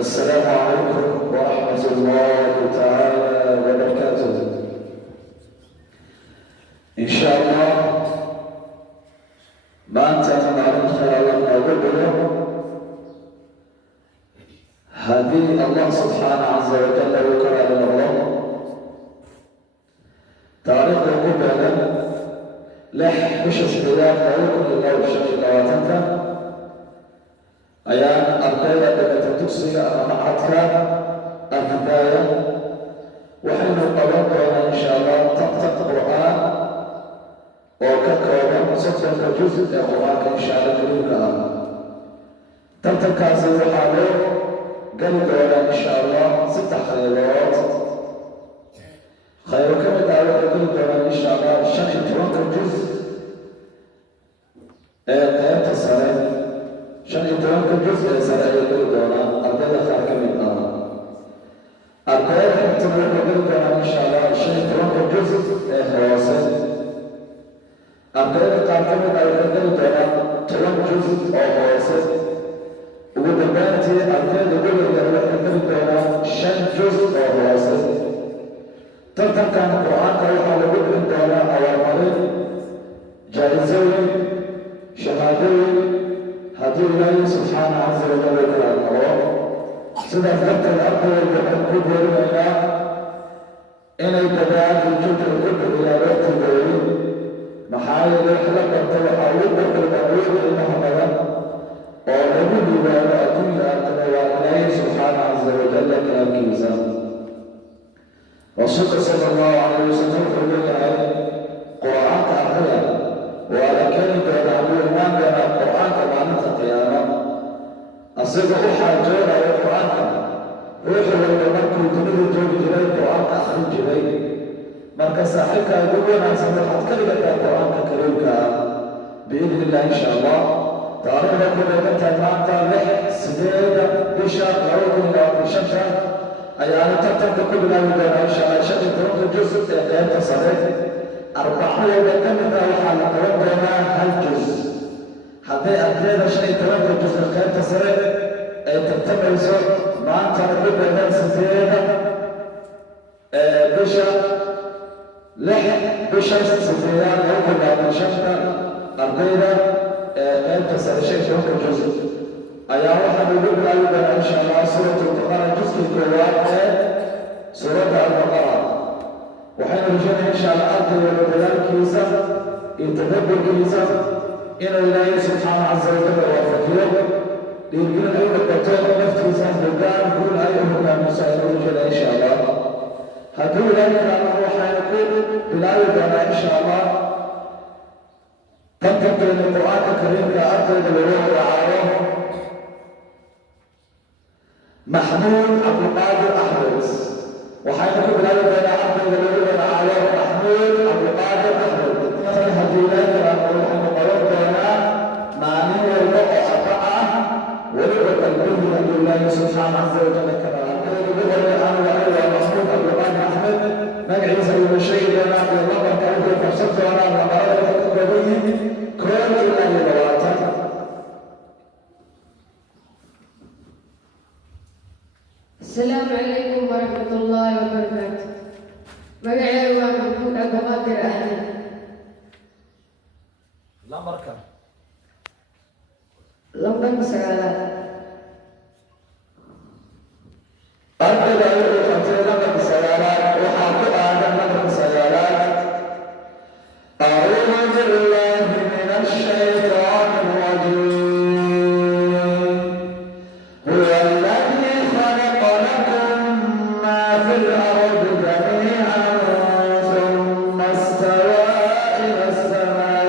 السلام عليكم ورحمة الله تعالى وبركاته. إن شاء الله ما أنت من خير الله وقبله هذه الله سبحانه عز وجل وكرم الله تاريخ قبله لح مش استدلال قولكم لله والشيء لواتنك أيام أرقية بتتكسي معتك الهداية وحين قبضنا إن شاء الله تقطع القرآن وككوبا صدق جزء القرآن إن شاء الله كلها تمتكاسي وحاله قلبنا إن شاء الله 6 خيرات خير كما دعوة قلبنا إن شاء الله الشيخ ترك الجزء قيادة السلام شان يتوان كجزء سرعي قلبنا أرضي خارك من الأمر أرضي يتوان قلبنا إن شاء الله شان يتوان كجزء خواصل أرضي خارك من قلبنا توان جزء خواصل وبدأتي أرضي قلبنا شان جزء خواصل ترتب كان القرآن كيوحى لقلبنا أوامرين جائزين شهادين هذه الله سبحانه عز وجل كلام الله سيدا فتت الأرض والبحر كبير إلى إن البدايات الجد الكبر إلى وقت البعيد محايا الإحلام والتوحيد والتوحيد إنها مدى ونبي بما أدنى الله سبحانه عز وجل كلام كيسان والشيخ صلى الله عليه وسلم يقول قرآن تعطيها وعلى كلمة العبور ما بين القرآن كمعنى القيامة أصيب حاجون على القرآن روحي والبنات كنت نريد جوي جلي القرآن أخرج جلي مركز صاحبك يقول أنا سمحت كلمة القرآن كريم بإذن الله إن شاء الله تعالوا لكم بيتها المعنى لح سديدة بشاق عوكم إلى بشمشة أيها تتبع كل ما يدون إن شاء الله شكل ترد الجزء قيامة صديق 400 كلمة وحال قربنا هالجزء حتى أدينا شيء ترد الجزء قيامة صديق تتبع زور ما أنت ربنا بين سديدة بشاق لح بشاق سديدة عوكم إلى بشمشة أرضينا قيامة صديق شيء ترد الجزء أيها واحد يقول لنا إن شاء الله سورة البقرة الجزء الأول سورة البقرة وحين رجعنا إن شاء الله أرض وبلاد كيسة يتدبر كيسة إن الله سبحانه عز وجل وفقيه ليقول أيها الدكتور نفس كيسة بلدان يقول أيها المسائل رجعنا إن شاء الله هدول لنا أنه حيكون بلاد إن شاء الله تنتقل القرآن الكريم كأرض الوروح والعالم محمود عبد القادر أحمد وحينكم بلاد بين عبد الجليل والأعلى محمود عبد القادر أحمد هديلات وأقول قررت هنا معني والبقى 4 ولقد قلبه عند الله سبحانه عز وجل كما أقول بغل أنا وأيوة محمود عبد القادر أحمد من عيسى المشيد لنا في الله كأنه فرصت لنا وقرر الكتبه كل إلى البواتر. السلام عليكم ورحمة الله وبركاته. مقعي محمود عبد القادر أحمد. لمبر سعادة. أنت لا يمكن لمبر سعادة وحاطط آدم لمبر سعادة. أعوذ بالله من الشيطان الرجيم. هو الذي خلق لكم ما في الأرض جميعا ثم استوى إلى السماء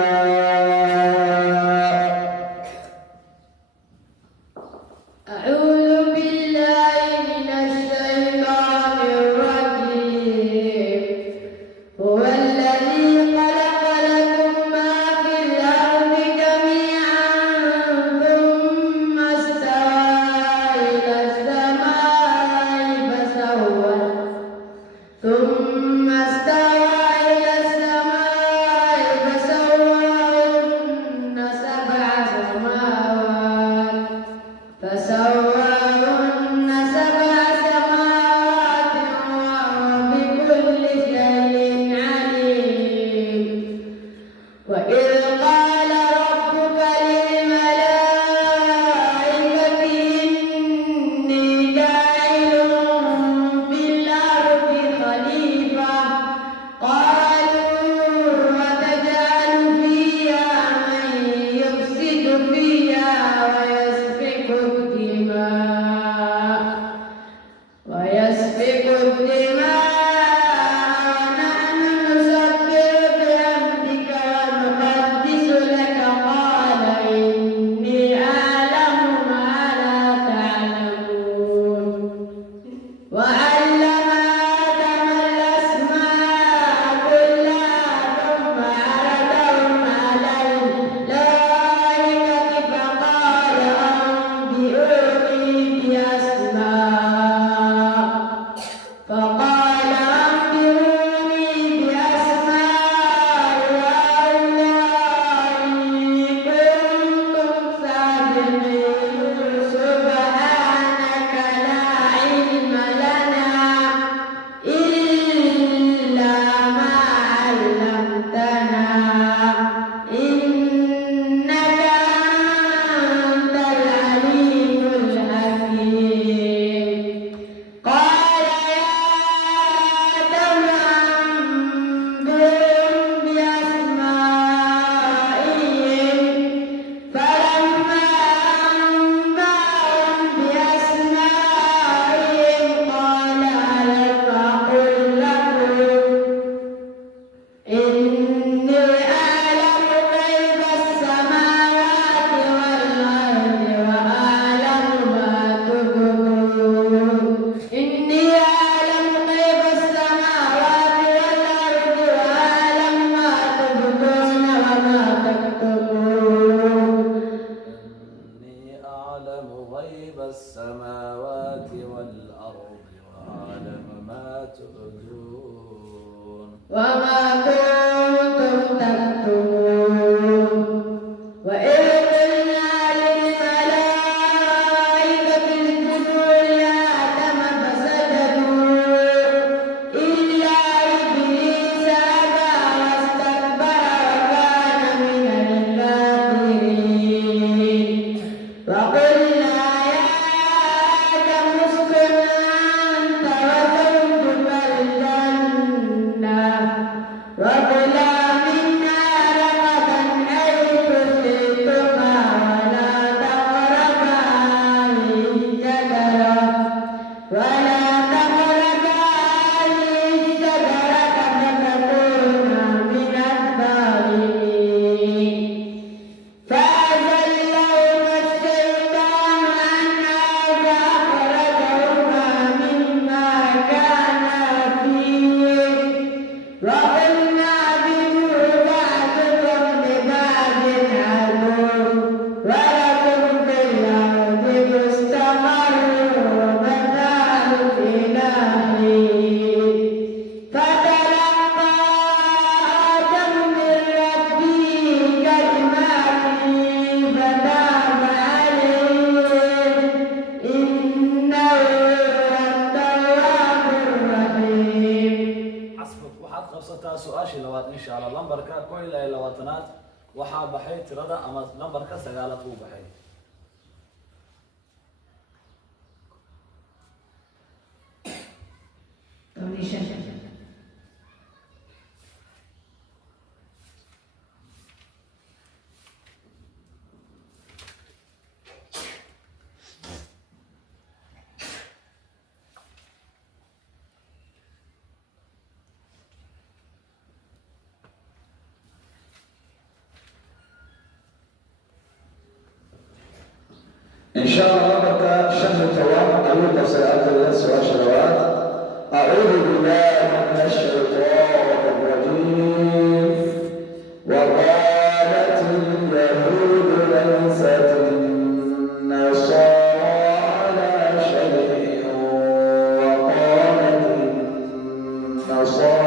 insha allah lambarka 21 waxaa baxay tirada ama lambarka 9 uu baxay. إن شاء الله بك شهر توام أيوة سيأتي السؤال شروات. أعوذ بالله من الشيطان الرجيم. وقالت اليهود ليست النصارى على شيء وقالت النصارى.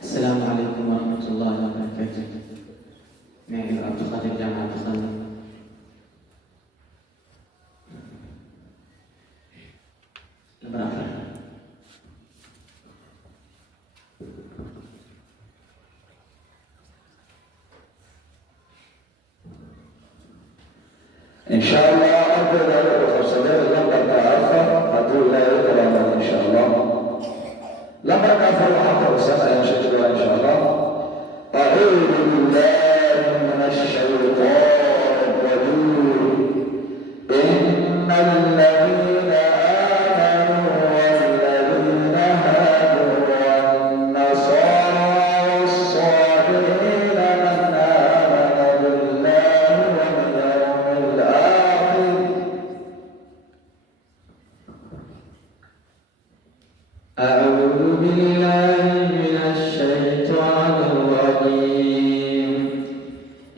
السلام عليكم ورحمة الله وبركاته. معي عبد القادر جامعة الخليل. البركة. إن شاء الله أرجو ذلك الخمسة لما تعرف هدول لا يكرم إن شاء الله. لما تعرف حتى سنة ينشجر إن شاء الله. أعوذ بالله من الشيطان الرجيم. إن الذين آمنوا والذين هادوا والنصارى والصابئين من آمن بالله واليوم الآخر. أعوذ بالله من الشيطان الرجيم.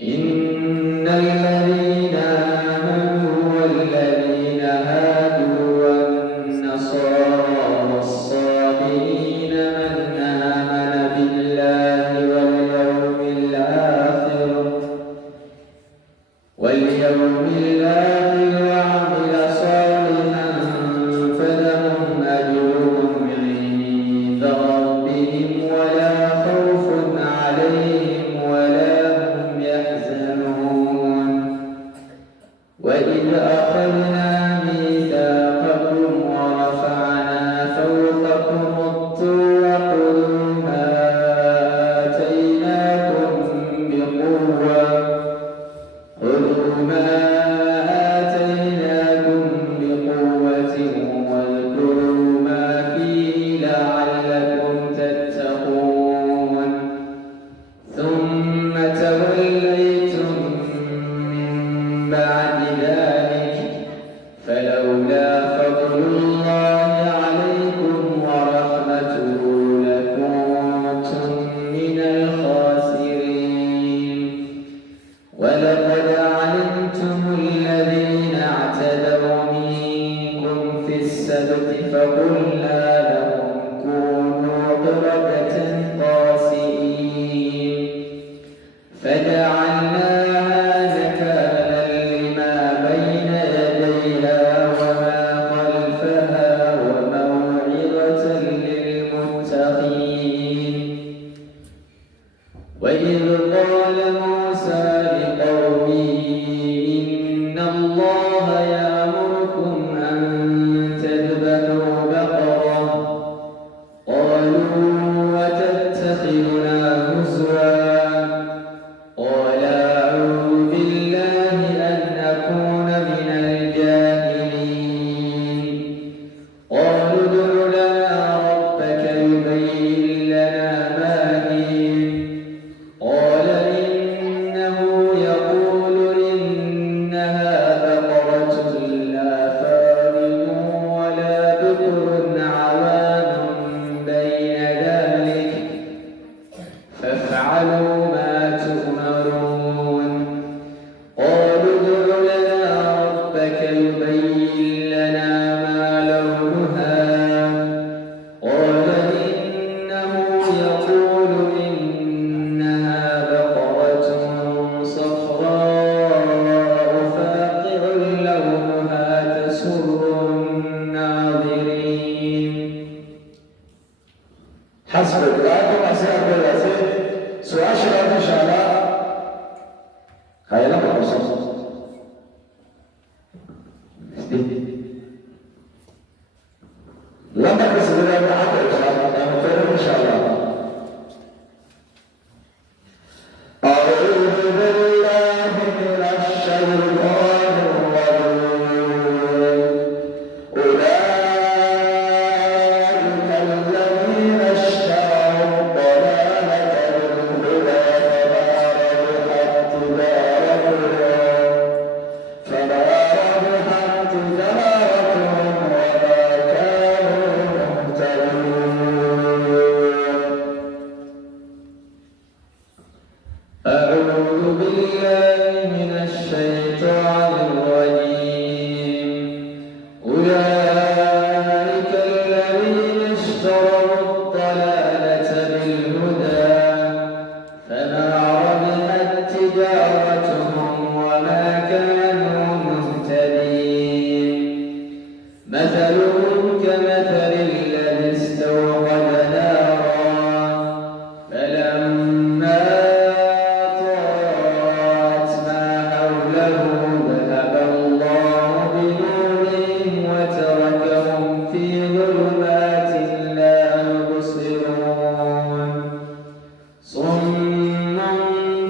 إن الذين آمنوا والذين هادوا والنصارى والصابئين من آمن بالله واليوم الآخر وعمل صالحا فلهم أجرهم عند ربهم ولا خوف عليهم ولا هم يحزنون. وإذ أخذنا ميثاقكم ورفعنا فوقكم الطور خذوا ما آتيناكم بقوة واذكروا ما فيه لعلكم تتقون. ثم توليتم من بعد ذلك فلولا فضل الله عليكم ورحمته لكنتم من الخاسرين. ولقد علمتم الذين اعتدوا منكم في السبت فقلنا لهم كونوا قردة خاسئين فجعلناها نكالا لما بين يديها وما خلفها وموعظة للمتقين. وإذ قال موسى لقومه إن الله يأمركم أن تذبحوا بقرة قالوا وتتخذنا هزوا قال أعوذ بالله أن أكون من الجاهلين. قالوا ادع لنا ربك يبين لنا ما هي قال إنه يقول إنها بقرة لا فارض ولا بكر عوان بين ذلك فافعلوا ما تؤمرون. قالوا ادع لنا ربك يبين لنا ما لونها قال إنه يقول إنها بقرة صفراء فاقع لونها تسر الناظرين. حسبك. لكن أسئلة بالأسئلة سؤال شباب إن شاء الله. هاي لما توصل لما تسأل الله حتى إن شاء الله أنا مفرد إن شاء الله. أعوذ بالله من الشيطان الرجيم. أولئك الذين اشتروا الضلالة بالهدى فما ربحت تجارتهم وما كانوا مهتدين. أعوذ بالله من الشيطان الرجيم. أولئك الذين اشتروا الضلالة بالهدى فما ربحت تجارتهم وما كانوا مهتدين. مثلهم كمثل الذي استوقد نارا فلما أضاءت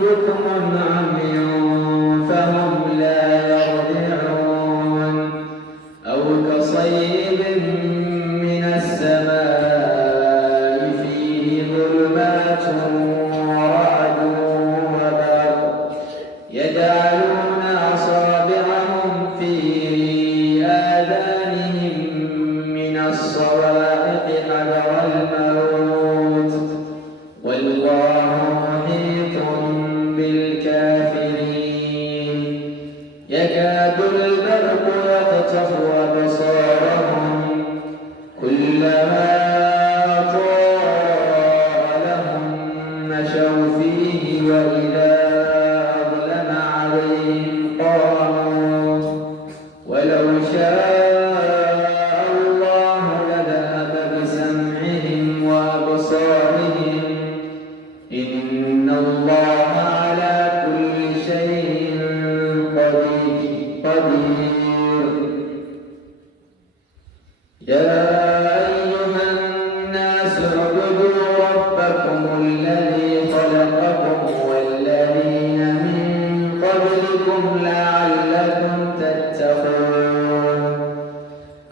بكم عمي فهم لا يرجعون أو كصيب من السماء فيه ظلمات ورعد وبرق يجعلون أصابعهم في آذانهم من الصواعق حذر الموت والله محيط بالكافرين يكاد البرق يخطف أبصارهم كلما أضاء لهم مشوا فيه وإذا أظلم عليهم قاموا ولو شاء الله لذهب بسمعهم وأبصارهم إن الله على كل شيء قدير يا أيها الناس اعبدوا ربكم الذي خلقكم والذين من قبلكم لعلكم تتقون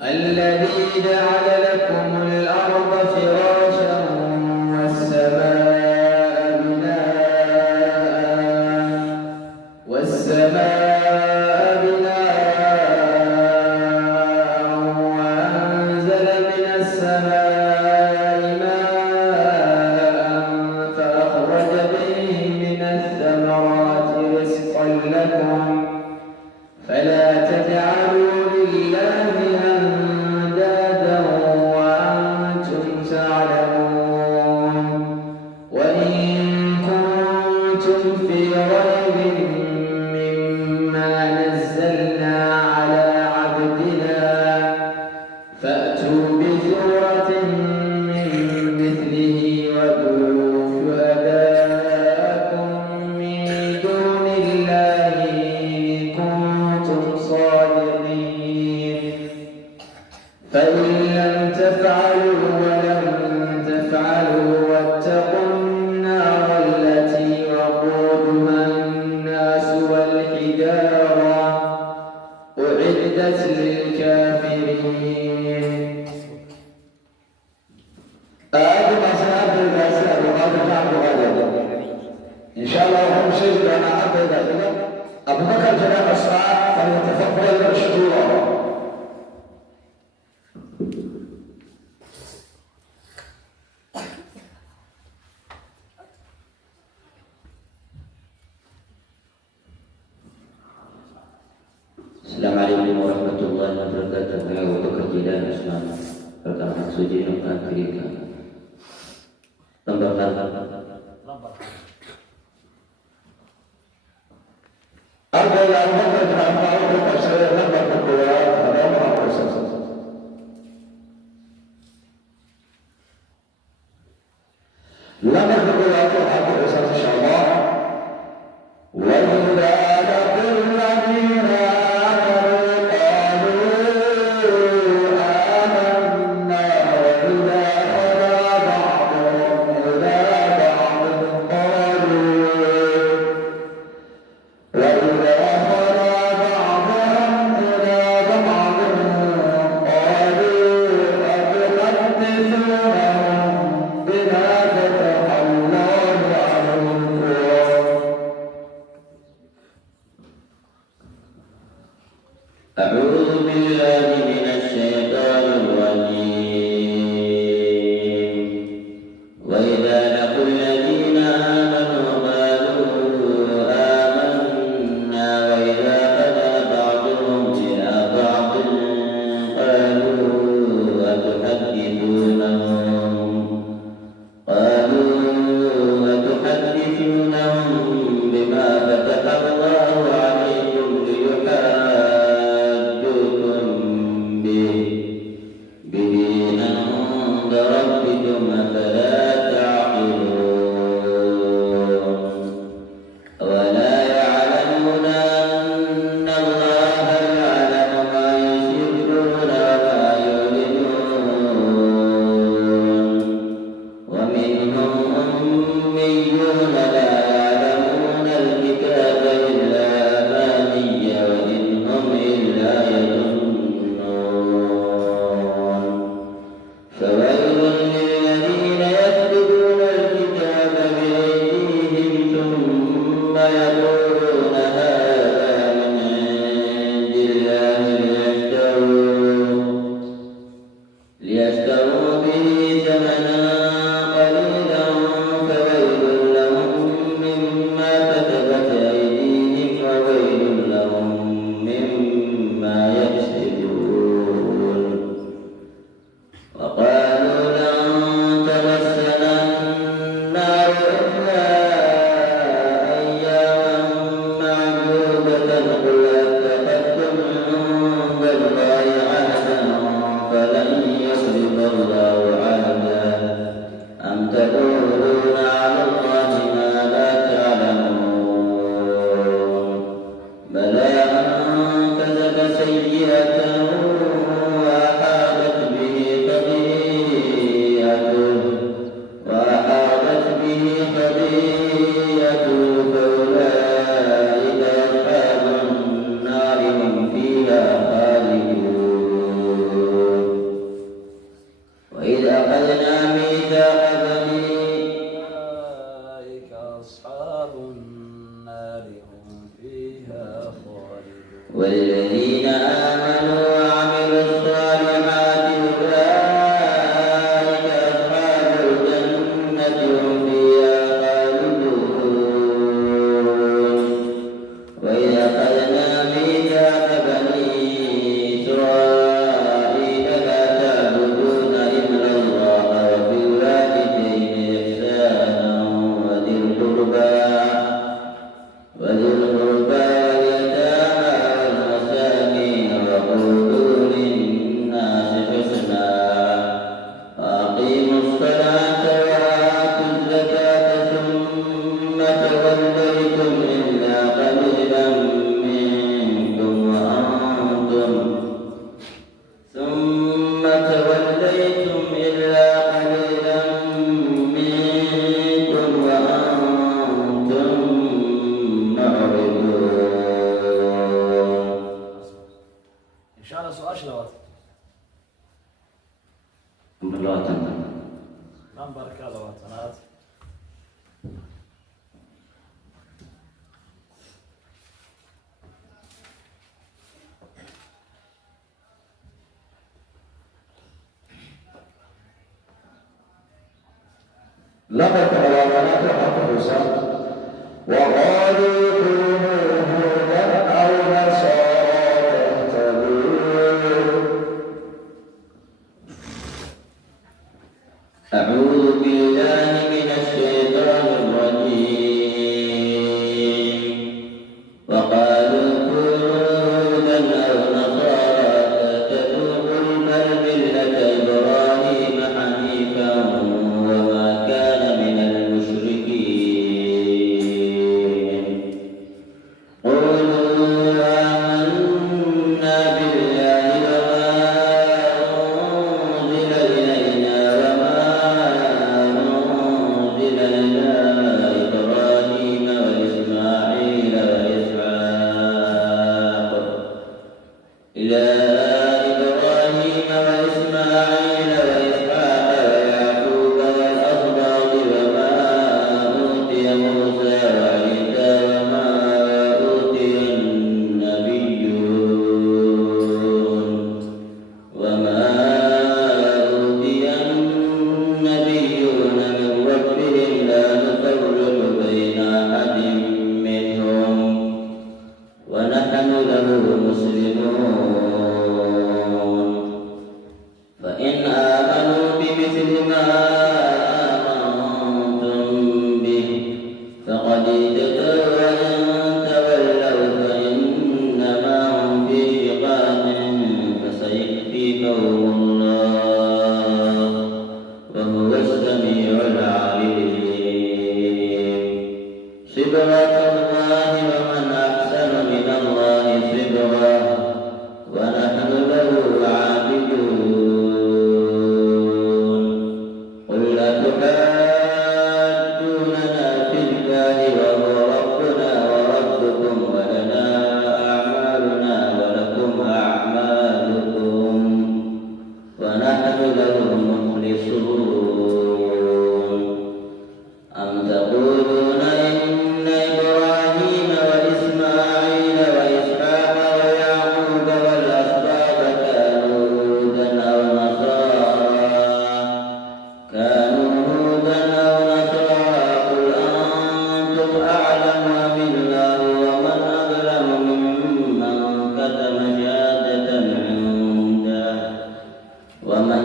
الذي جعل لكم الأرض فراشا والسماء بناء وأنزل من السماء ماء فأخرج به من الثمرات رزقا لكم فلا تجعلوا لله أندادا وأنتم تعلمون وإن كنتم في ريب مما نزلنا على عبدنا فأتوا بسورة من مثله وادعوا شهداءكم من دون الله إن كنتم صادقين فإن لم تفعلوا ولم تفعلوا واتقوا النار التي وقودها الناس والحجارة أعدت للكافرين أقدم أصحاب الأسئلة وهذا بعد غدا إن شاء الله هم شيء أنا أعطي ذلك أبو بكر جناب الصلاة فليتفضل مشكورا. Assalamualaikum warahmatullahi wabarakatuh. Abu Bakar Jilan Usman perkataan suci dan kirikan lembaga أرجو إلى أن نخرج عن معروف الأشياء نقبل في القرآن فلا نعرف لا نخرج إلى أن نحب الأساس إن شاء الله وإذا لقوا الذين آمنوا قالوا آمنا وإذا خلا بعضهم إلى بعض قالوا وإذا خلا والذين آمنوا وعملوا الصالحات أولئك أصحاب الجنة هم فيها خالدون. وإذا أخذنا ميثاق بني إسرائيل لا تعبدون إلا الله وبالوالدين إحسانا وذي القربى لقد روانات حفظا وقالوا كونوا هودا أو نصارى تهتدوا. أعوذ بالله من الشيطان الرجيم. وقالوا كونوا هودا أو نصارى تهتدوا قل بل ملة إبراهيم حنيفا وما كان من المشركين. قولوا آمنا بالله وما أنزل إلينا وما أنزل إلى إبراهيم وإسماعيل وإسحاق ويعقوب والأسباط وما أوتي موسى وعيسى وما أوتي النبيون من ربهم لا نفرق بين أحد منهم ونحن له مسلمون. فإن آمنوا بمثل ما آمنتم به فقد اهتدوا وإن تولوا فإنما هم في شقاق فسيكفيكهم الله وهو السميع العليم. صبغة الله ومن أحسن من الله صبغة ونحن له عابدون. قل أتحاجوننا في الله وهو ربنا وربكم ولنا أعمالنا ولكم أعمالكم ونحن له مخلصون. أم تقولون إن إبراهيم وإسماعيل وإسحاق ويعقوب والأسباط كانوا هودا أو نصارى. قل أنتم أعلم أم الله ومن أظلم ممن كتم شهادة عنده ومن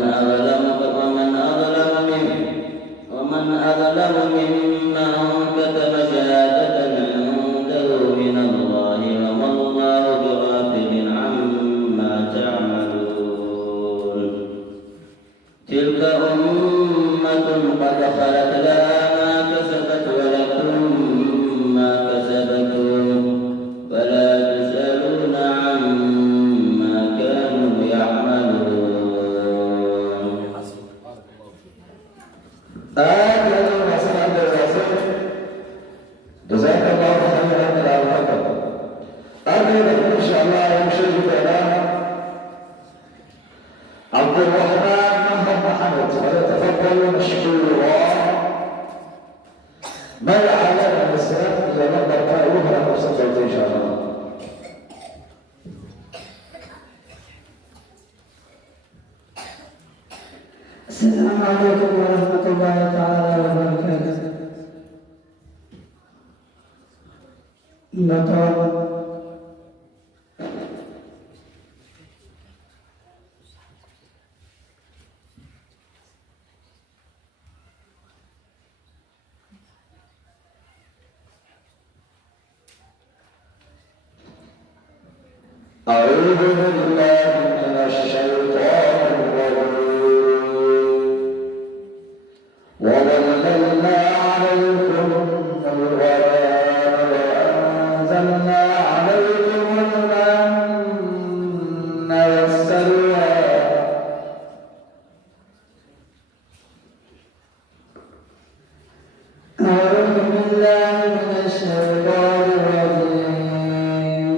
أظلم ممن كتم شهادة عنده من الله وما الله بغافل عما تعملون. تلك أمة قد خلت لها ما كسبت ولكم ما كسبتم ولا تسألون عما كانوا يعملون. جزاك الله خيرا على الوقت. أبدا إن شاء الله يمشي بنا عبد الرحمن محمد فليتفضل مشكورا. ما علينا من السلام إذا نقدر نقولها نفس الصوت إن شاء الله. نطق أعوذ بالله من الشيطان الرجيم وظللنا عليكم الغمام وأنزلنا عليكم المن والسلوى أعوذ بالله من الشيطان الرجيم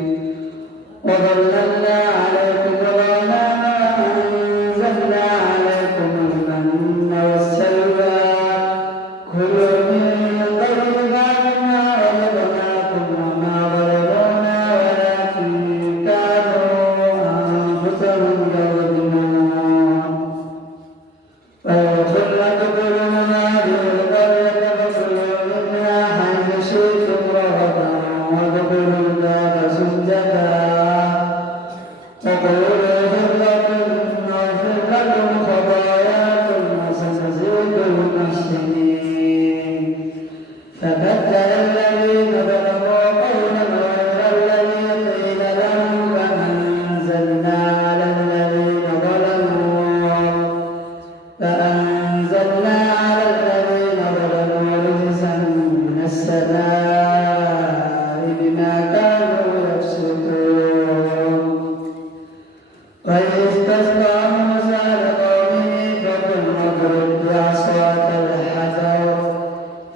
وظللنا عليكم الغمام وأنزلنا عليكم المن والسلوى كلوا من طيبات ما رزقناكم وما ظلمونا ولكن كانوا أنفسهم يظلمون ويغفر لكم من هذه القرية فكلوا منها حيث شئتم رغدا وادخلوا الباب سجدا وقولوا حطة نغفر لكم خطاياكم وسنزيد المحسنين فبدل الذين ظلموا قولا غير الذي قيل لهم فأنزلنا على الذين ظلموا رجزا من السماء بما كانوا يفسقون وإذ استسقى موسى لقومه فقل اضرب بعصاك الحجر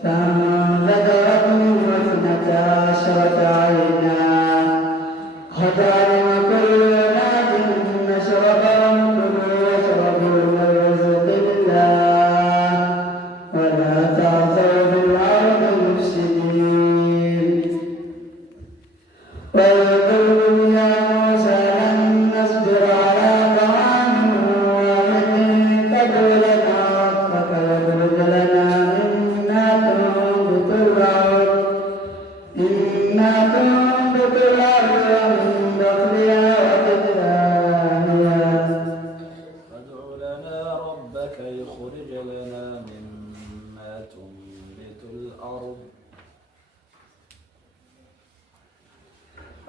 فانفجرت منه 12 عينا قد علم كل أناس مشربهم كلوا واشربوا من رزق الله ولا تعثوا في الأرض مفسدين وإذ قلتم يا موسى لن نصبر على طعام واحد فادع لنا ربك يخرج لنا مما تنبت الأرض ومن بقلها وقثائها فادع لنا ربك يخرج لنا مما تنبت الأرض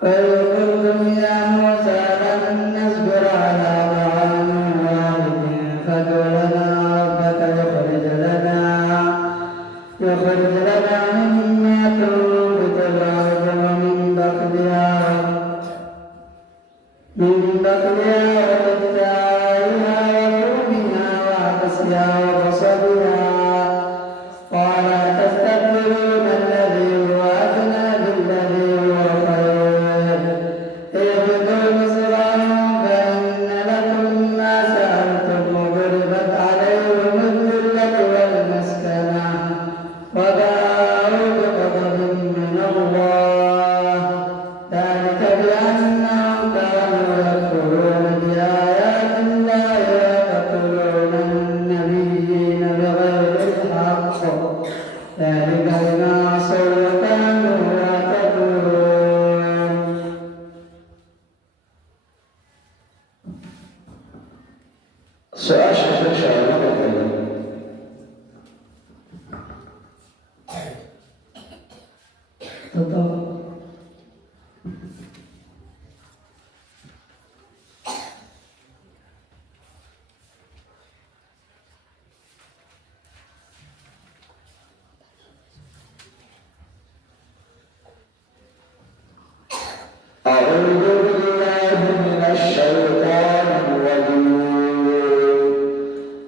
وإذ قلتم يا موسى لن نصبر على طعام واحد فادع لنا ربك يخرج لنا مما تنبت الأرض ومن بقلها وقثائها وفومها وعدسها وبصلها قال أتستبدلون الذي هو أدنى بالذي هو خير اهبطوا مصرا فإن لكم ما سألتم وضربت عليهم الذلة والمسكنة وباءوا بغضب من الله ذلك بأنهم كانوا يكفرون بآيات الله ويقتلون النبيين بغير الحق ذلك بما عصوا وكانوا يعتدون سؤال شيخ شاعر تفضل أعوذ بالله من الشيطان الرجيم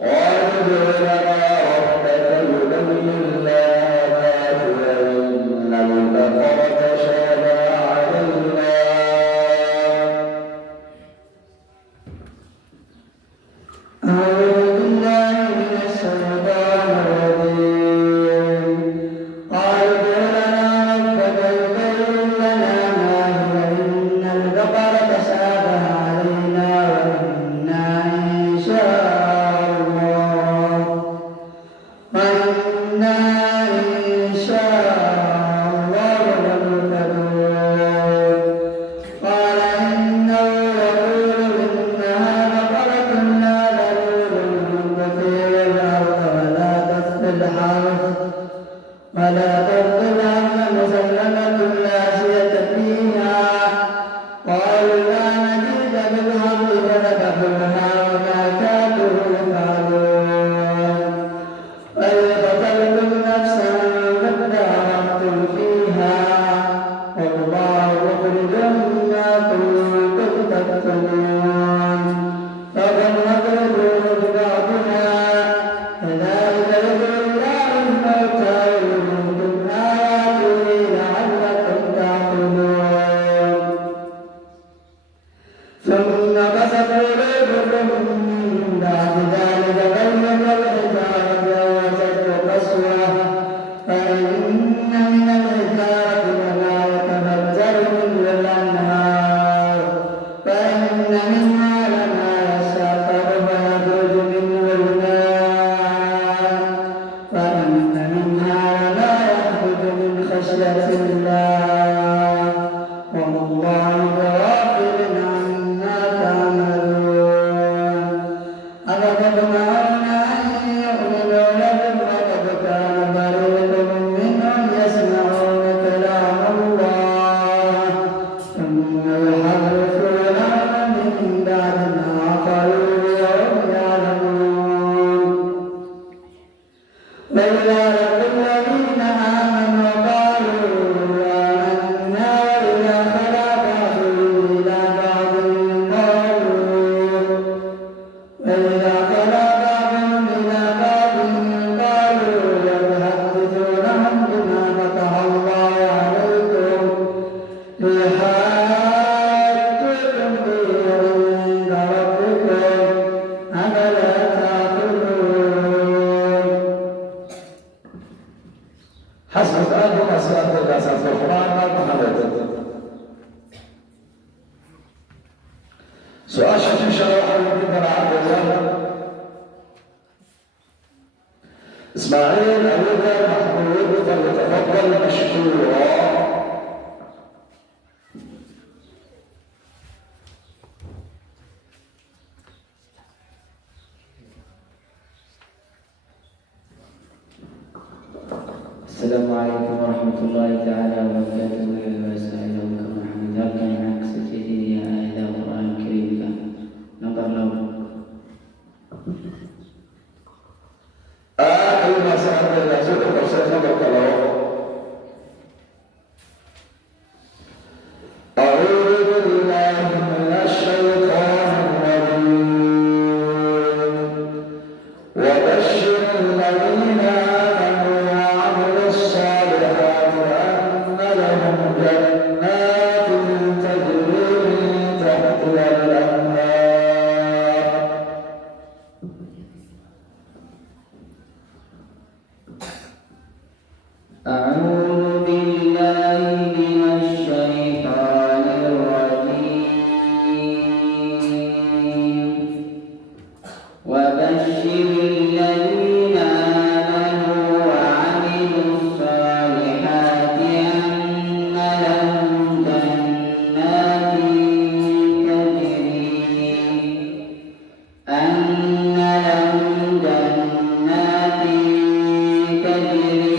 قالوا ادع لنا ربك يبين لنا ما هي إن البقرة والله مخرج ما كنتم تكتمون فقد نضربوا ببعضها كذلك يحيي الله الموتى ويريكم آياته لعلكم تعقلون ثم قست قلوبكم من بعد ذلك فهي كالحجارة أو أشد قسوة فإن من الحجارة لما يتفجر منه الأنهار وإن منها لما يشقق فيخرج منه الماء وإن منها لما يخرج من خشية الله وما الله بغافل عما تعملون أفتطمعون أن يؤمنوا لكم وقد كان فريق منهم يسمعون كلام الله ثم يحرفونه من بعد ما عقلوه وهم يعلمون وإذا لقوا الذين آمنوا قالوا آمنا وإذا خلا بعضهم إلى بعض يحدثونهم بما فتح الله عليكم ليحاجوكم به عند ربكم أفلا تعقلون حسب أنهم أسئلة الأساس القرآن محمد سؤال شكل شرح بن عبد الله إسماعيل أبوذر محمود فليتفضل مشكورا. السلام عليكم ورحمة الله تعالى وبركاته. وسائلكم محمد كان عكس سيدي آية القرآن الكريم نظر له آخر ما سألت الرسول فرسل نظرك له أعوذ بالله من الشيطان الرجيم وبشر الذين آمنوا وعملوا الصالحات أن لهم جنات تجري من تحتها الأنهار أعوذ بالله من الشيطان الرجيم وبشر الذين آمنوا وعملوا الصالحات أن لهم جنات تجري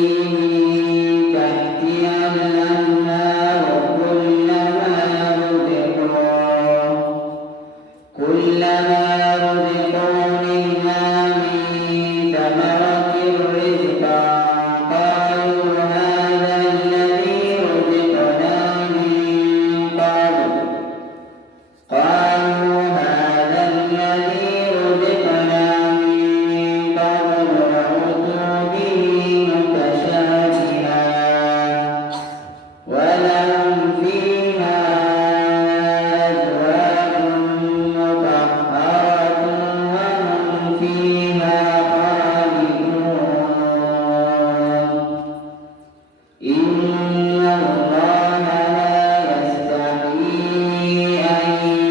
تحتها الأنهار كلما رزقوا منها من ثمرة رزقا قالوا هذا الذي رزقنا من قبل وأتوا به متشابها ولهم فيها أزواج مطهرة وهم فيها خالدون إن الله لا يستحيي أن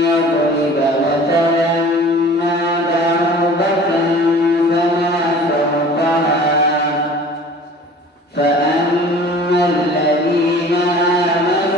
يضرب مثلا ما بعوضة فما فوقها فأما الذين آمنوا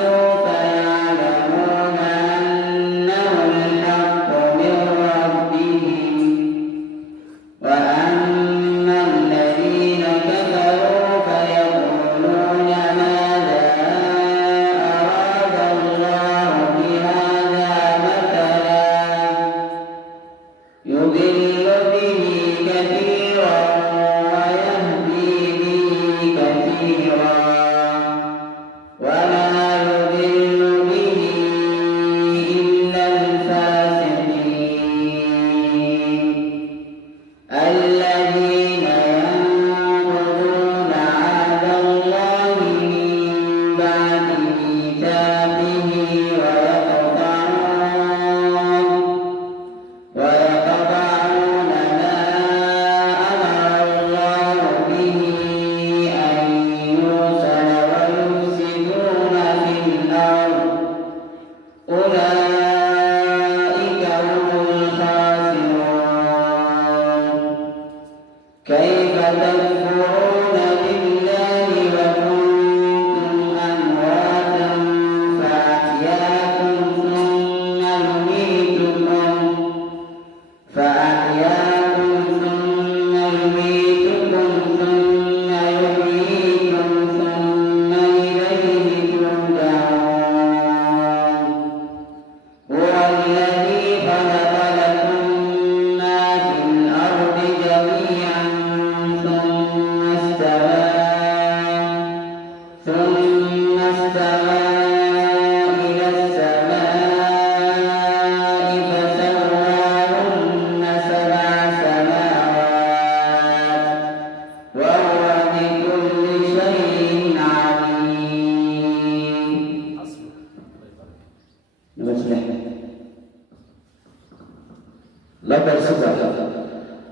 لما صدق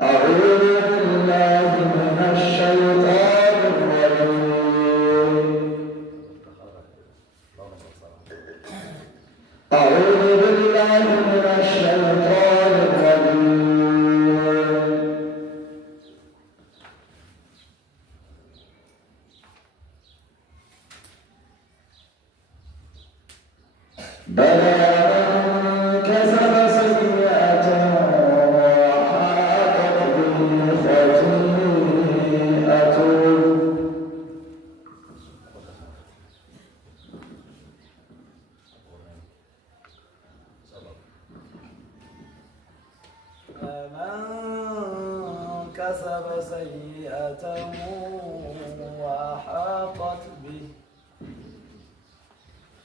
أعوذ بالله من الشيطان الرجيم أعوذ بالله من الشيطان الرجيم بلى من كسب سيئة وأحاطت به خطيئته من كسب سيئة وأحاطت به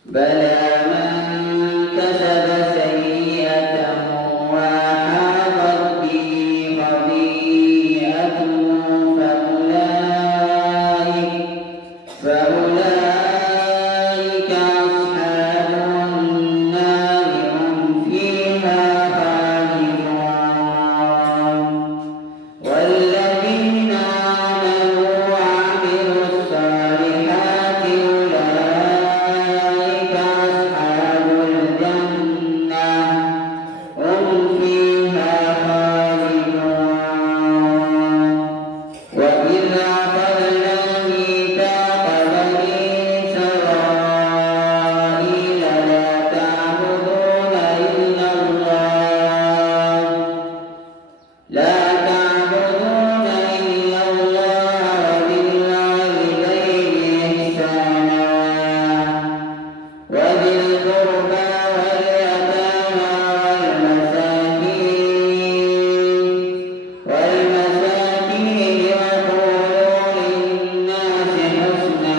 بلى من كسب سيئة وأحاطت به خطيئته فأولئك أصحاب النار هم فيها خالدون والذين آمنوا وعملوا الصالحات أولئك أصحاب الجنة هم فيها خالدون وإذ أخذنا ميثاق بني إسرائيل لا تعبدون إلا الله وبالوالدين إحسانا وذي القربى واليتامى والمساكين وقولوا للناس حسنا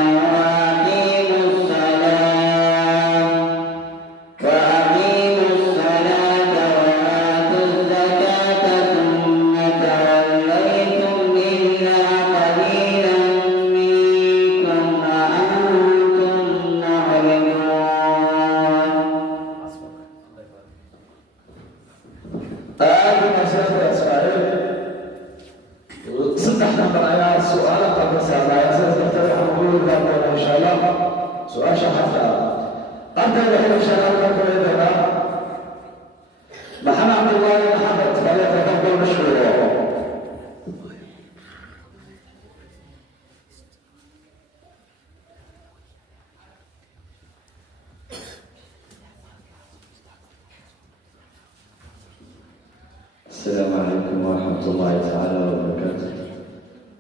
وأقيموا الصلاة وآتوا الزكاة ثم توليتم إلا قليلا منكم وأنتم معرضون. هذه مسألة إسرائيل صدح نمبر آيات سؤال قبل سابع يسأل نتبع نقول الله إن شاء الله سؤال شحفة أنت يقول إن شاء الله نقول إذا محمد عبد الله محمد فليتفضل مشروعه. السلام عليكم ورحمة الله تعالى وبركاته.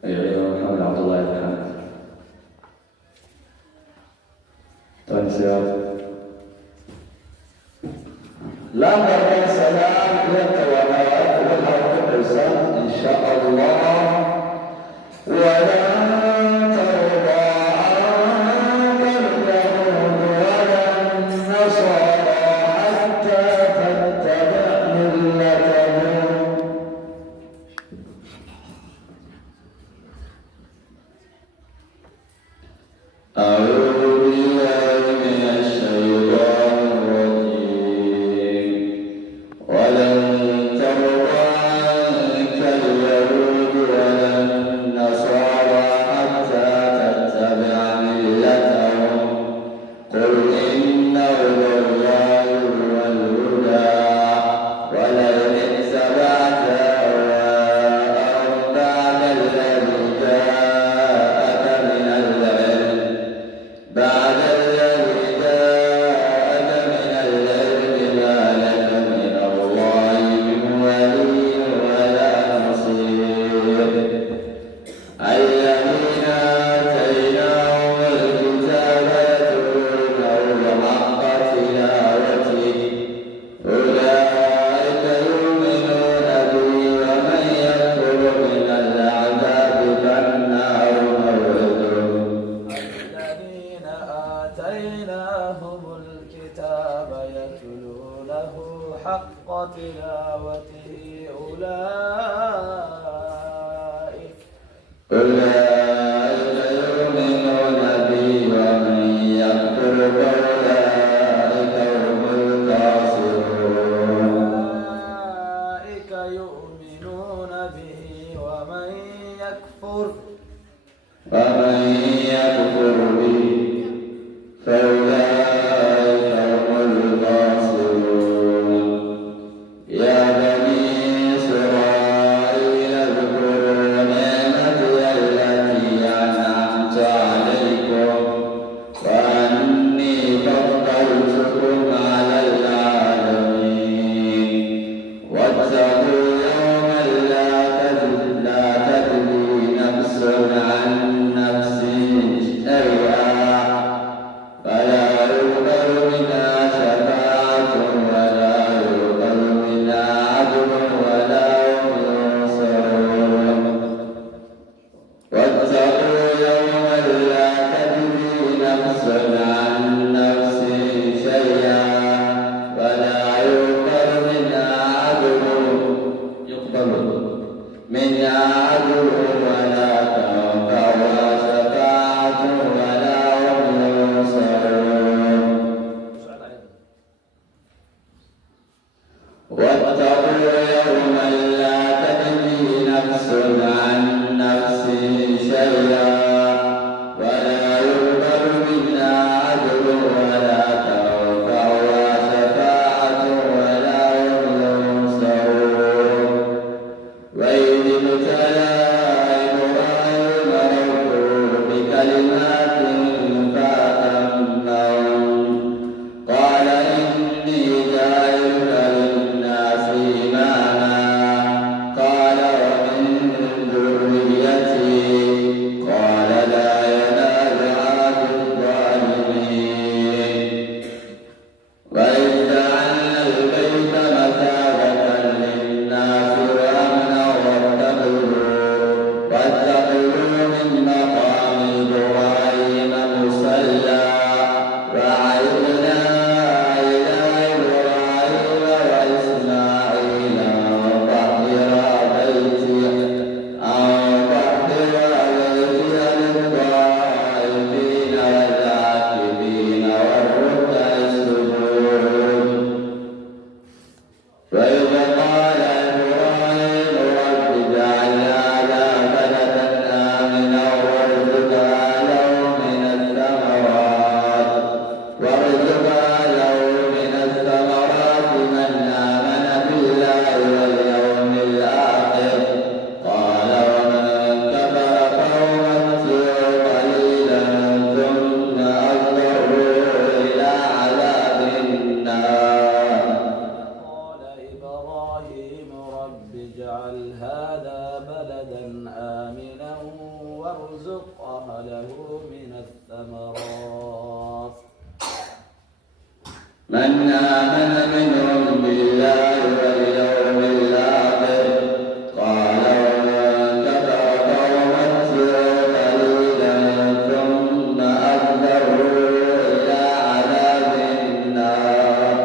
أيها محمد عبد الله الحمد. طيب سؤال. لا مرة سلام للتوابات والحرب الإنسان إن شاء الله ولن ترضى عنك اليهود ولا النصارى حتى تتبع ملتهم. أعوذ بالله من الشيطان الرجيم. ولن ترضى عنك اليهود ولا النصارى حتى تتبع ملتهم. قل إن هدى الله هو الهدى ولئن اتبعت أهواءهم بعد الذي جاءك من العلم ما لك من الله من ولي ولا نصير. الذين آتيناهم الكتاب يتلونه حق تلاوته أولئك يؤمنون به ومن يكفر من العذاب فالنار موعده. الذين آتيناهم الكتاب يتلونه حق تلاوته أولئك يؤمنون به ومن يكفر فأولئك هم الخاسرون. أولئك فأولئك هم الخاسرون. يا بني إسرائيل اذكروا نعمتي التي أنعمت عليكم وأني فضلتكم على العالمين. واتقوا يوما لا تجزي نفس عن نفس شيئا فلا يقبل منها شفاعة ولا يقبل منها عدل ولا هم ينصرون. واتقوا يوما لا تجزي نفس عن نفس شيئا ولا يقبل منها عدل ولا تنفعها شفاعة ولا هم ينصرون. واتقوا يوما لا تجزي نفس عن نفس شيئا ولا يقبل منها عدل ولا تنفعها شفاعة ولا هم ينصرون. وإذ ابتلى إبراهيم ربه بكلمات فأتمهن قال إني جاعلك للناس إماما قال ومن ذريتي قال لا ينال عهد الظالمين. وإذ جعلنا البيت مثابة للناس وأمنا واتخذوا من مقام إبراهيم مصلى وعهدنا إلى إبراهيم وإسماعيل أن طهر بيتي للطائفين والعاكفين والركع السجود. وإذ قال إبراهيم رب اجعل هذا بلدا آمنا وارزق أهله من الثمرات من آمن بالله واليوم الآخر قال ومن كفر فأمتعه قليلا ثم أضطره إلى عذاب النار. قال إبراهيم رب اجعل هذا بلدا آمنا وارزق أهله من الثمرات من آمن منهم بالله واليوم الآخر قال ومن كفر فأمتعه قليلا ثم أضطره إلى عذاب النار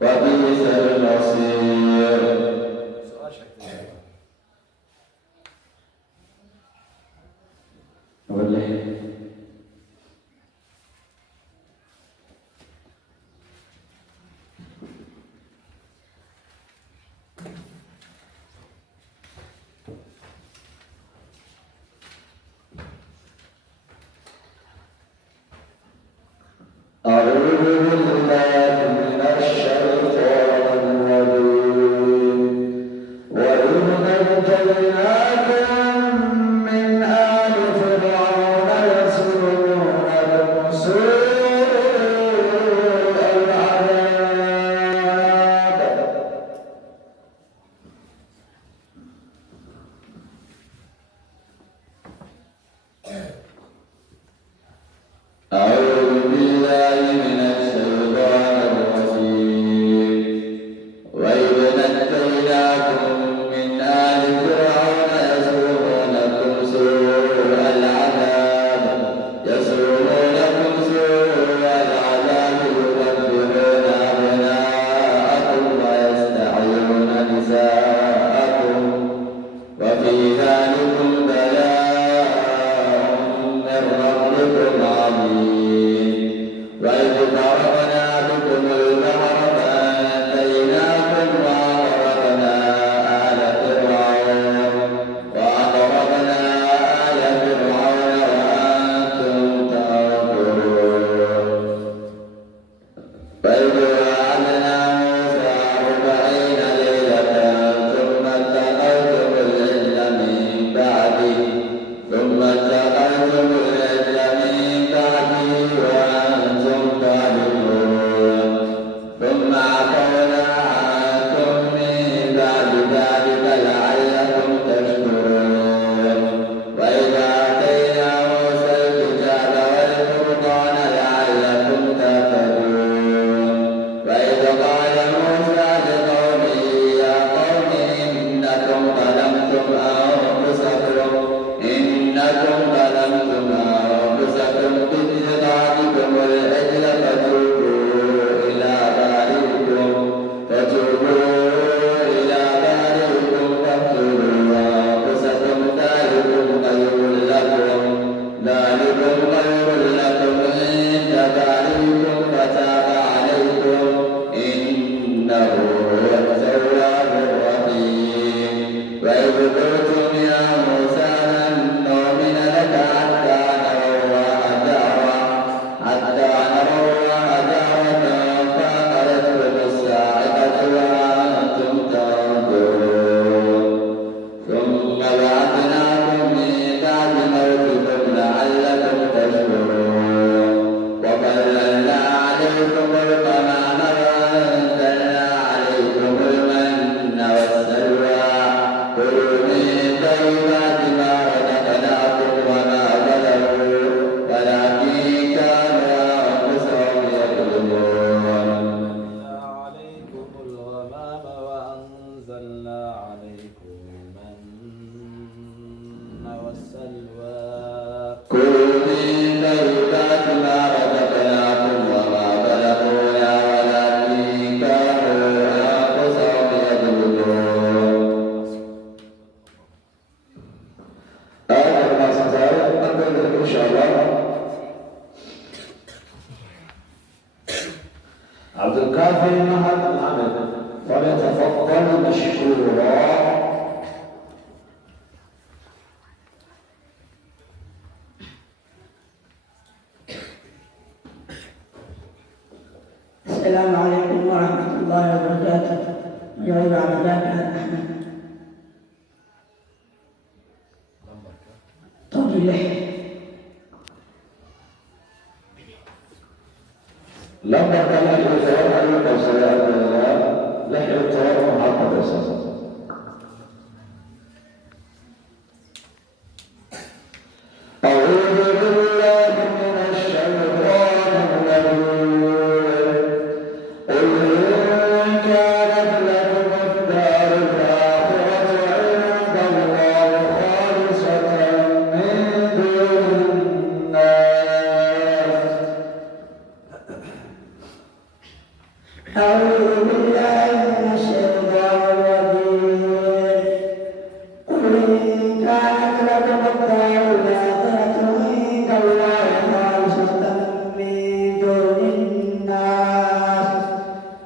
وبئس المصير. سؤال شكل عليكم فتاب عليكم إنه هو التواب الرحيم وإذ قلتم يا موسى لن نؤمن لك حتى نرى الله جهرة فأخذتكم الصاعقة وأنتم تنظرون ثم بعثناكم من بعد موتكم لعلكم تشكرون وظللنا عليكم الغمام وأنزلنا عليكم المن والسلوى كلوا من طيبات ما رزقناكم وما ظلموا ولكن كانوا أنفسهم يظلمون عليكم الغمام وأنزلنا عليكم المن والسلوى كلوا من طيبات ما رزقناكم وما ظلمونا ولكن كانوا أنفسهم يظلمون. آخر ما ستعرف نقول إن شاء الله عبد الكافي محمد محمد فليتفضل مشكورا. السلام عليكم ورحمة الله وبركاته. جواب عبدان أحمد. طويل لما كان الإنسان أيضا سيئة الله لحي الطوار محطة أساسا. أعوذ بالله من الشيطان الرجيم. قل إن كانت لكم الدار الآخرة عند الله خالصة من دون الناس. أعوذ بالله من الشيطان الرجيم. قل إن كانت لكم الدار الآخرة عند الله خالصة من دون الناس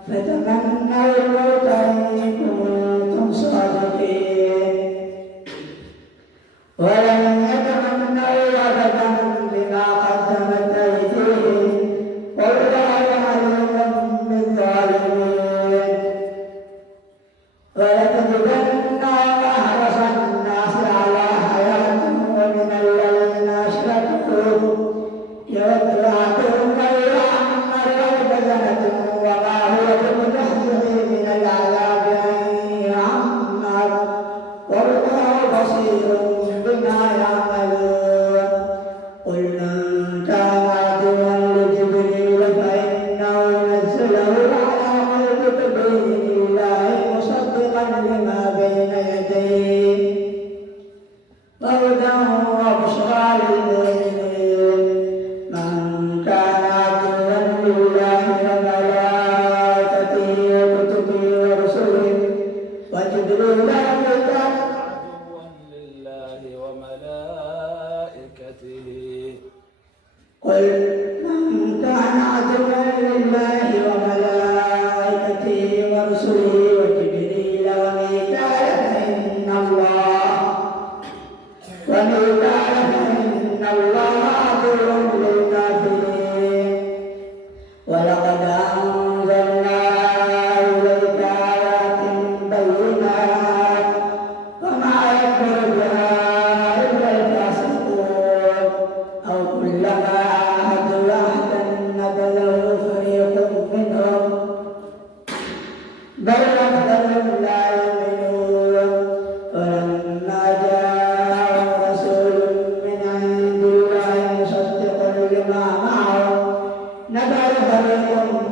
فتمنوا الموت إن كنتم صادقين ولن يتمنوا أبدا بما قدمت أيديهم والله عليم بالظالمين. ولتجدن أحرص الناس على حياة ومن الذين أشركوا يود أحدهم أن يعمر ألف سنة وما هو بمزحزحه من العذاب أن يعمر والله بصير بما يعملون. قل من كان عدوا لجبريل فإنه نزله على قلبك بإذن الله مصدقا لما بين يديه وهدى وبشرى للمؤمنين. من كان عدوا لله وملائكته وكتبه ورسله وجبريل وميكال عدوا لله وملائكته قل من كان عدوا لله وملائكته ورسله وجبريل وميكال فإن الله عدو للكافرين. ولقد أنزلنا إليك آيات بينات وما يكفر بها إلا الفاسقون أو كلما عاهدوا عهدا نبذه فريق منهم بل أكثرهم لا يؤمنون. ولما جاءهم رسول من عند الله مصدق لما معهم نبذ فريق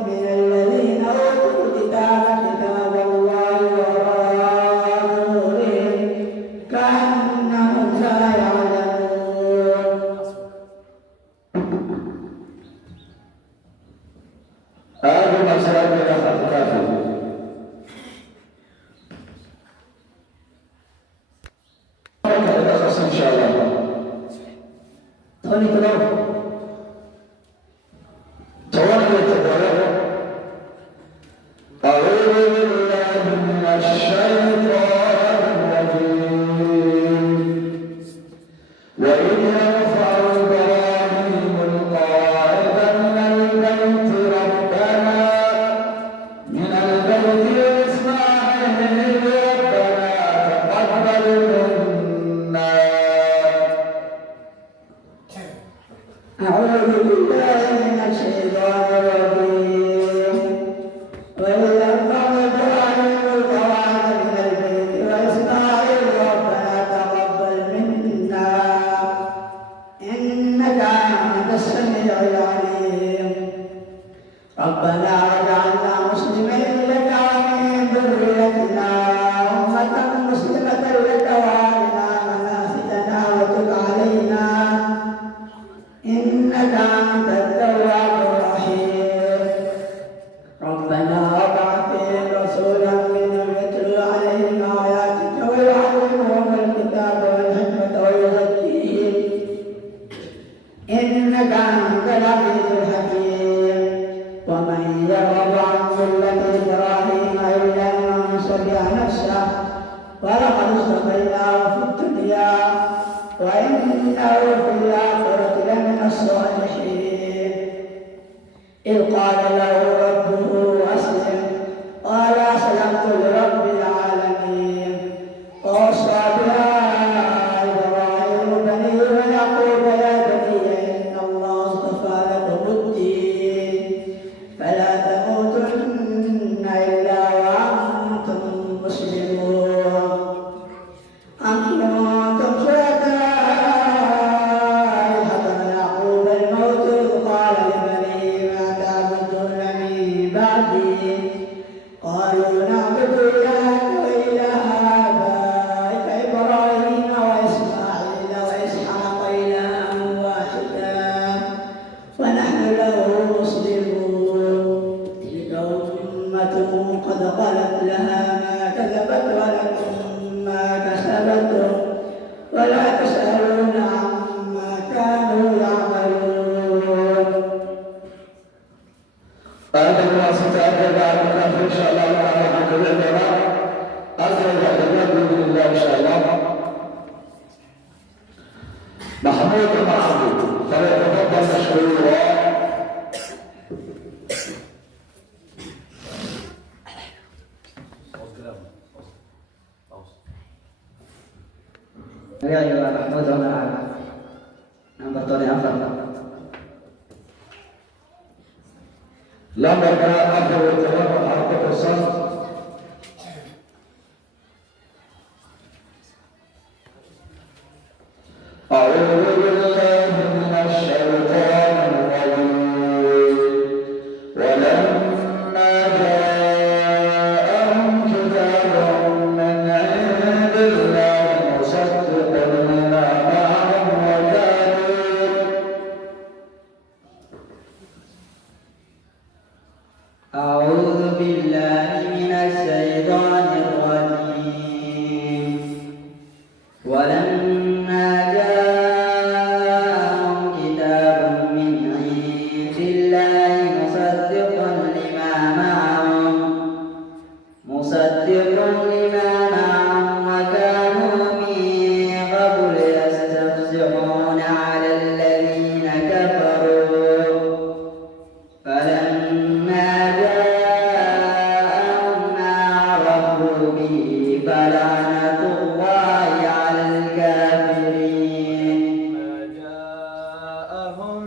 من الذين أوتوا الكتاب كتاب الله وراء ظهورهم كأنهم لا يعلمون. هذه مسألة من الكافر. إن شاء الله. Tony Colombo. ربنا واجعلنا مسلمين لك ومن ذريتنا أمة مسلمة لك وارنا مناسكنا وتب علينا إنك أنت التواب الرحيم. ربنا وابعث فيهم رسولا منهم يتلو عليهم آياتك ويعلمهم الكتاب والحكمة ويزكيهم إنك أنت العزيز الحكيم. ومن يرغب عن ملة إبراهيم إلا من سفه نفسه ولقد اصطفيناه في الدنيا وإنه في الآخرة لمن الصالحين. إذ قال له ربه أسلم قال أسلمت لرب العالمين. ووصى بها إبراهيم بنيه ويعقوب يا بني إن الله اصطفى لكم الدين فلا تموتن إلا وأنتم مسلمون. أم كنتم شهداء إذ حضر يعقوب الموت إذ قال لبنيه ما تعبدون من بعدي قالوا نعبد إلهك وإله آبائك إبراهيم وإسماعيل وإسحاق إلها واحدا ونحن له مسلمون. تلك أمة قد خلت لها ما كسبت ولكم ما كسبتم ولا تسألون عما كانوا يعملون. هذا الناس تأكد على الناس إن شاء الله تعالى عن جميع أرجو الأحباب بإذن الله إن شاء الله. محمود المعبود فليتفضل مشكورا. Ya juga Mahmud nomor 4. لما كان أخر يتوقع حركة الصمت أعوذ بالله من الشيطان الرجيم. ولما جاءهم كتاب من عند الله مصدق لما معهم أعوذ بالله من الشيطان الرجيم. ولما جاءهم كتاب من عند الله مصدق لما معهم وكانوا من قبل يستفتحون على الذين كفروا فلما جاءهم ما عرفوا به فلعنة الله على الكافرين. ما جاءهم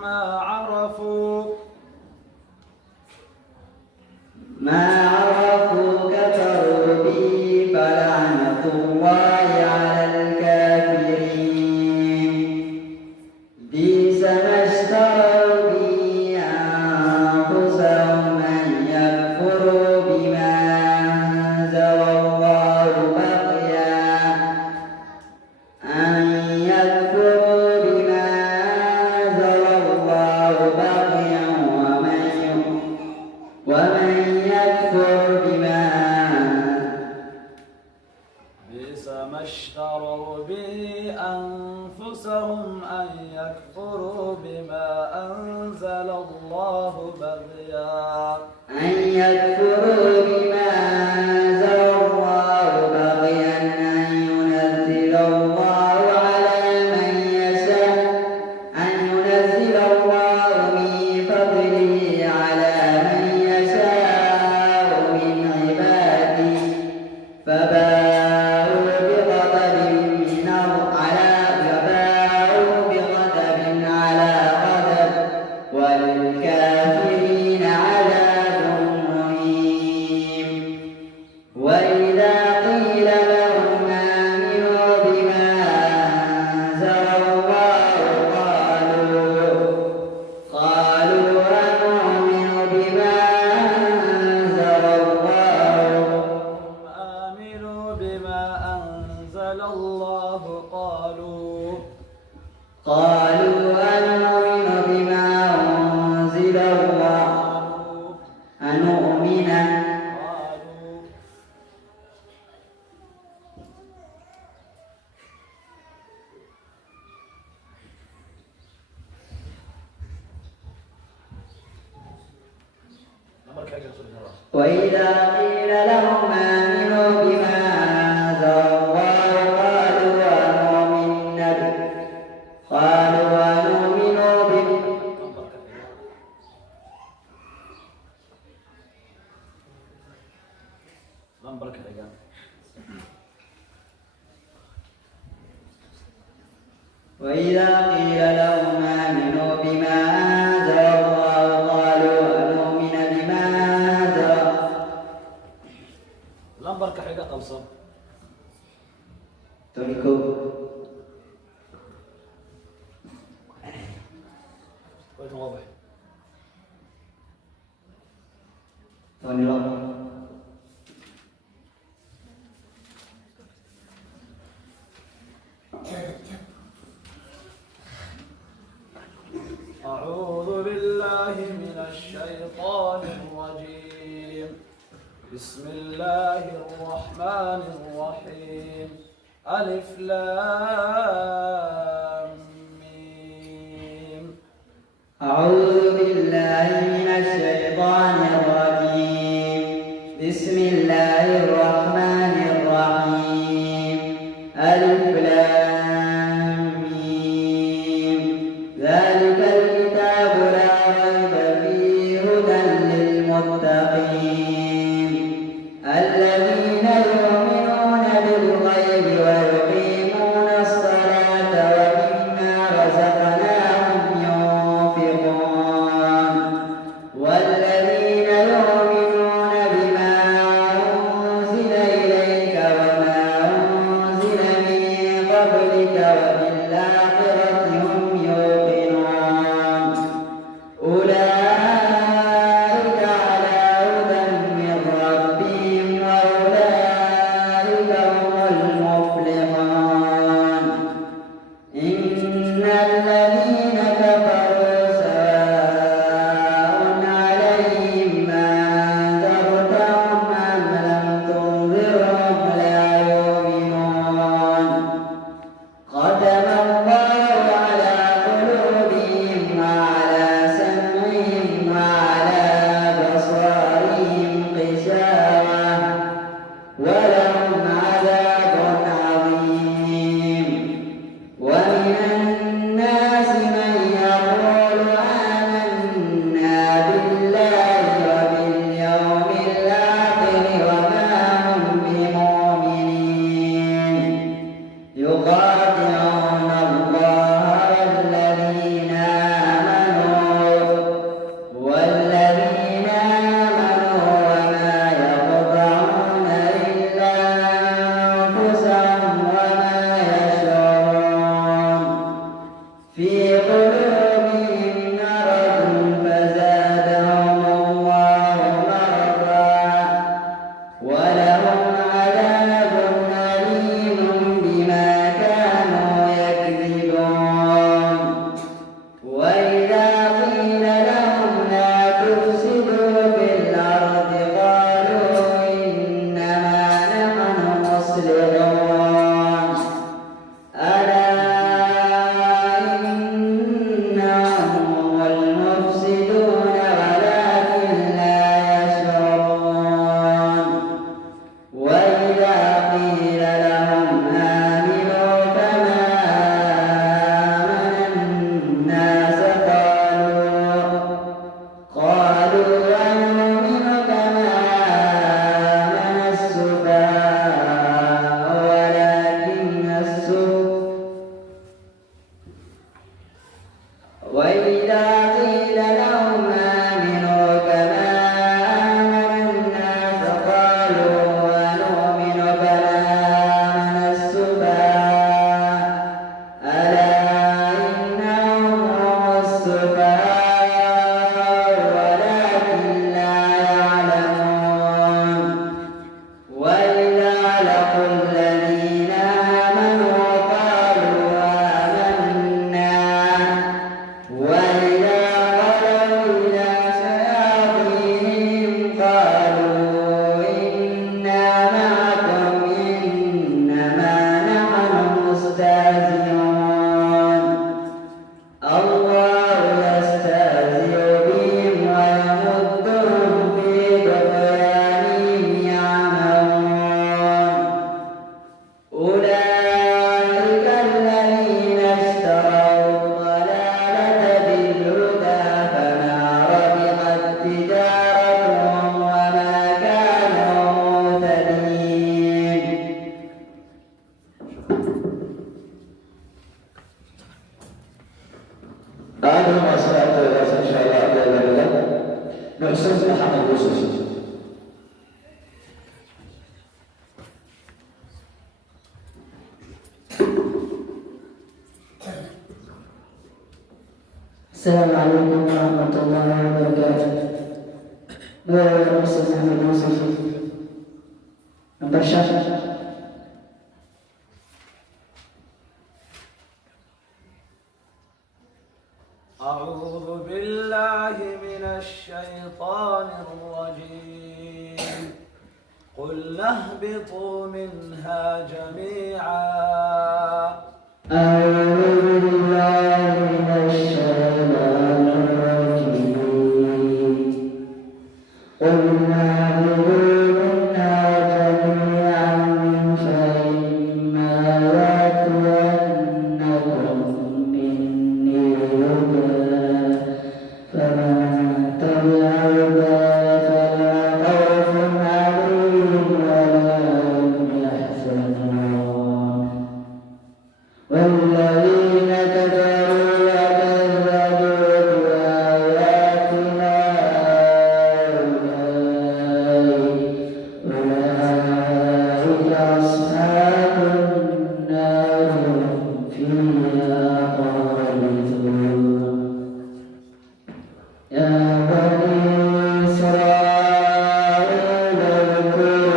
ما عرفوا كفروا به فلعنة الله على الكافرين. بئس ما اشتروا به أنفسهم أن يكفروا بما أنزل الله بغيا ومن يكفر بما بئس ما اشتروا به أنفسهم أن يكفروا بما أنزل الله بغيا أن ينزل الله على من يشاء أن ينزل الله من فضله على من يشاء من عباده فباءوا بغضب على غضب وللكافرين عذاب مهين. أنزل الله أنؤمن وإذا قيل لهم آمنوا بما أنزل الله قالوا أنؤمن به وإذا قيل لهم آمنوا بما أنزل الله قالوا أنؤمن بما أنزل lambarka xiga qabsan تونيكو wayna wabax توني لون أعوذ بالله من الشيطان الرجيم بسم الله الرحمن الرحيم ألف لام ميم أعوذ بالله من الشيطان الرجيم بسم الله الرحمن الرحيم ألف لام ميم ذلك الكتاب لا ريب فيه هدى للمتقين الذين يؤمنون بالغيب ويقيمون الصلاة ومما رزقناهم ينفقون والذين يؤمنون بما أنزل إليك وما أنزل من قبلك وبالآخرة هم يوقنون أولئك على هدى من ربهم وأولئك محسن محمد يوسف. السلام عليكم ورحمة الله وبركاته. Beliau Ustaz Muhammad Yusuf Bersyaf. أعوذ بالله من الشيطان الرجيم. قل اهبطوا منها جميعا. أعوذ بالله من الشيطان الرجيم. قل اهبطوا منها جميعا فإما يأتينكم مني هدى فمن تبع هداي فلا خوف عليهم ولا هم يحزنون. والذين كفروا وكذبوا بآياتنا أولئك أصحاب النار هم فيها خالدون. يا بني إسرائيل اذكروا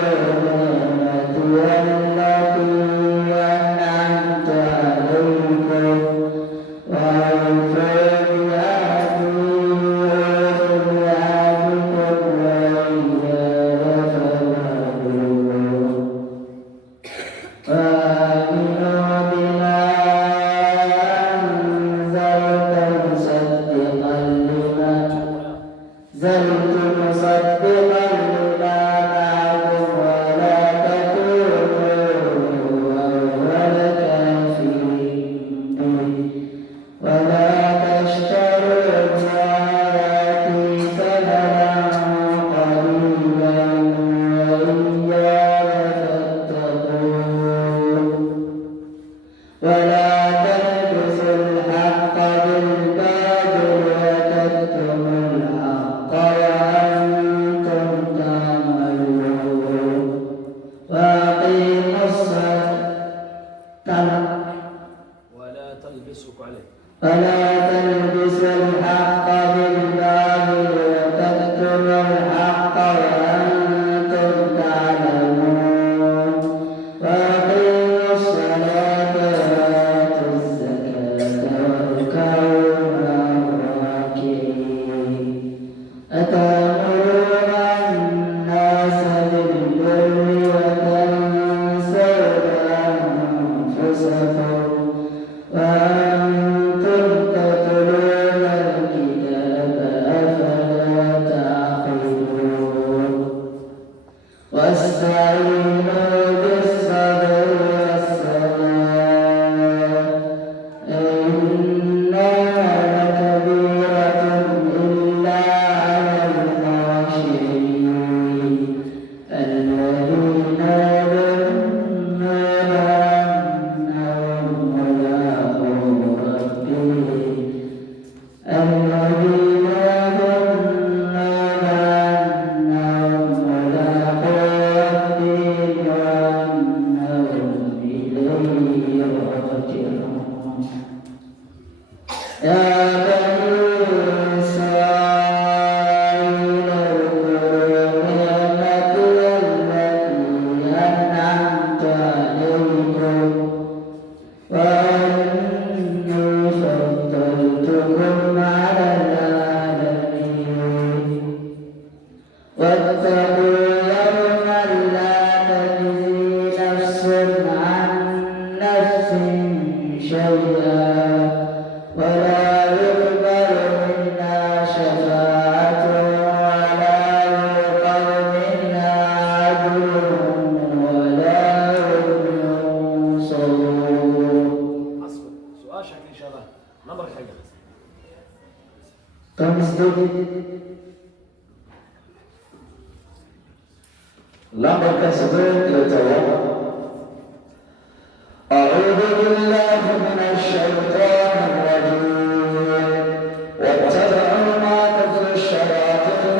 نعمتي التي أنعمت عليكم وأوفوا بعهدي أوف بعهدكم وإياي فارهبون. وآمنوا بما أنزلت مصدقا لما معكم ولا تكونوا أول كافر به ولا تشتروا بآياتي ثمنا قليلا وإياي فاتقون. ولا تلبسوا الحق بالباطل وتكتموا الحق وأنتم تعلمون. وأقيموا الصلاة ولا تلبسوا عليه. ولا تلبسوا الحق بالباطل وتكتموا الحق وأنتم تعلمون. وأقيموا الصلاة وآتوا الزكاة واركعوا مع الراكعين. أتأمرون الناس بالبر وتنسون أنفسكم وأنتم تتلون الكتاب أفلا تعقلون. واستعينوا بالصبر والصلاة إنها لكبيرة إلا على الخاشعين الذين يظنون أنهم ملاقو ربهم الذين يظنون أنهم ملاقو ربهم وأنهم إليه راجعون. يا بني إسرائيل اذكروا نعمتي التي أنعمت عليكم وأني فضلتكم على العالمين. واتقوا يوما لا تجزي نفس عن نفس شيئا ولا يقبل منا شفاعة ولا يؤخذ منا عدل ولا هم ينصرون. حسب سؤال شكل شباب نمبر حاجة. Lambat tersebut terjawab. A'udzu billahi minasyaitonir rajim. Wattaba'u ma tatlu asyayatin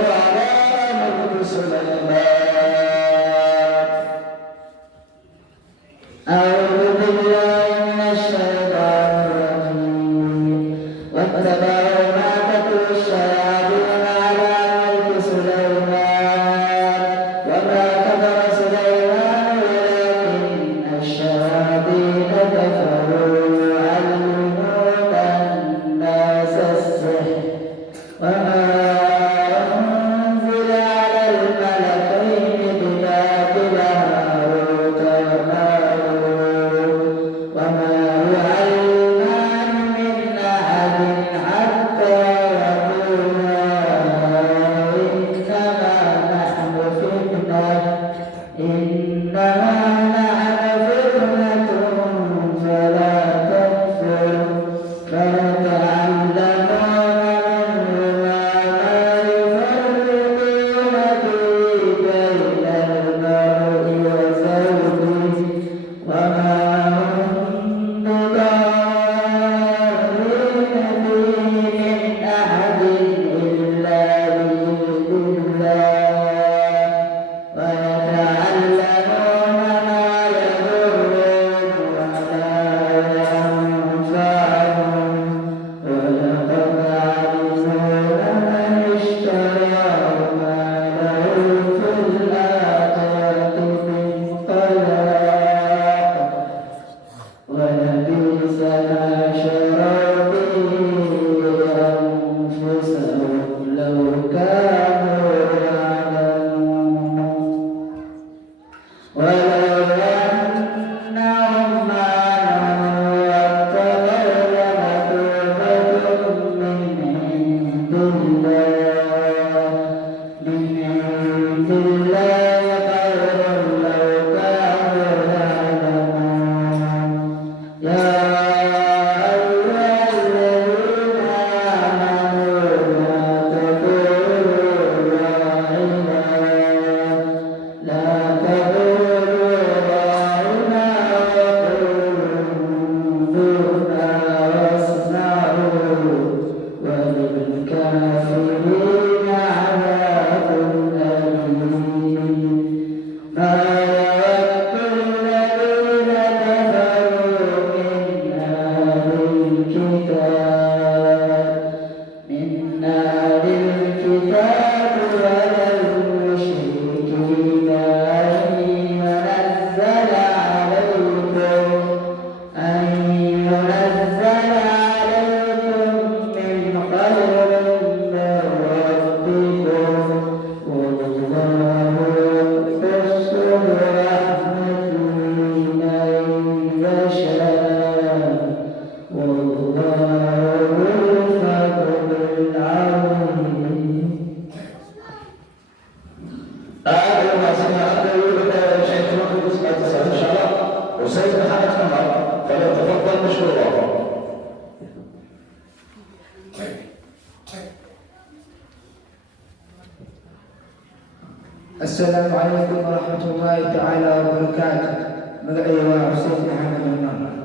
السلام عليكم ورحمة الله تعالى وبركاته. مقعي وحسين محمد النار.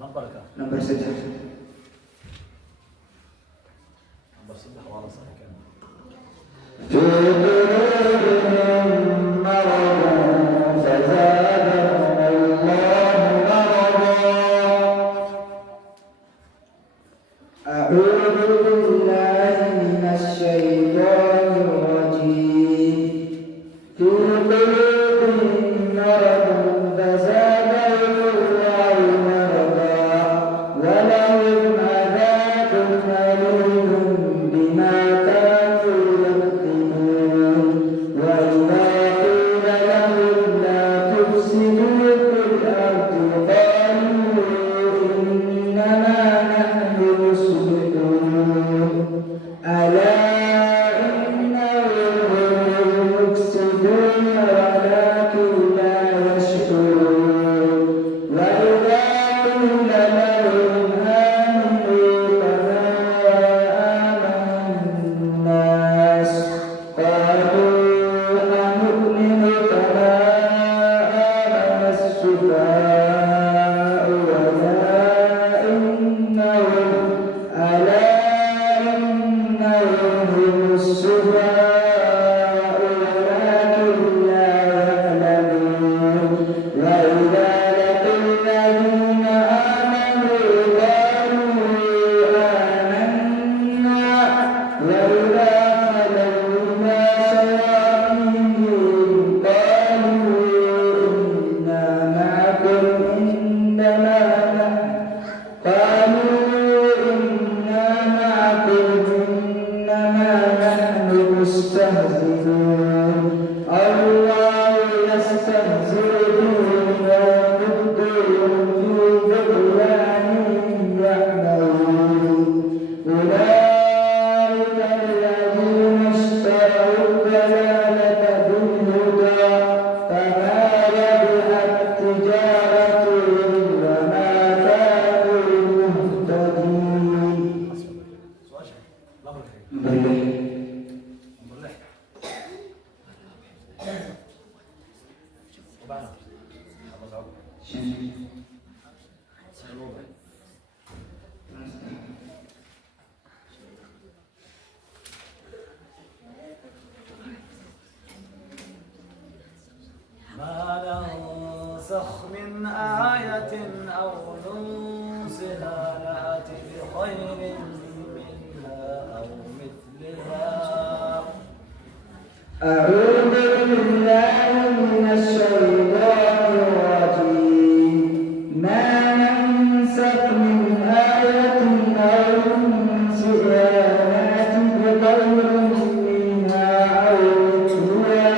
نمبر كم؟ نمبر 6. نمبر 6 والله صح كم؟ في قلوبهم مرض فزادهم الله مرضا. أعوذ بالله من الشيطان الرجيم. في قلوبهم مرض فزادهم الله مرضا ولهم عذاب أليم بما كانوا يكذبون. وإذا قيل لهم لا تفسدوا في الأرض قالوا إنما نحن مصلحون. ألا إنهم هم المفسدون ولكن لا يشعرون. وإذا قيل لهم آمنوا كما آمن الناس قالوا أنؤمن كما آمن السفهاء. ألا إنهم هم السفهاء ولكن لا يعلمون. وإذا لقوا الذين آمنوا قالوا آمنا. وإذا خلوا إلى شياطينهم قالوا إنا معكم إنما نحن مستهزئون. الله يستهزئ بهم ويمدهم في طغيانهم يعمهون. أولئك الذين اشتروا الضلالة بالهدى فما ربحت تجارتهم وما كانوا مهتدين. سؤال شيء. نمبر كم؟ بلي نمبر لح. وبعنا. خلاص عقب. سلوبة. ما ننسخ من آية أو ننسها نأتي بخير منها أو مثلها. أعوذ بالله من الشيطان الرجيم. ما ننسخ من آية أو ننسها نأتي بخير منها أو مثلها.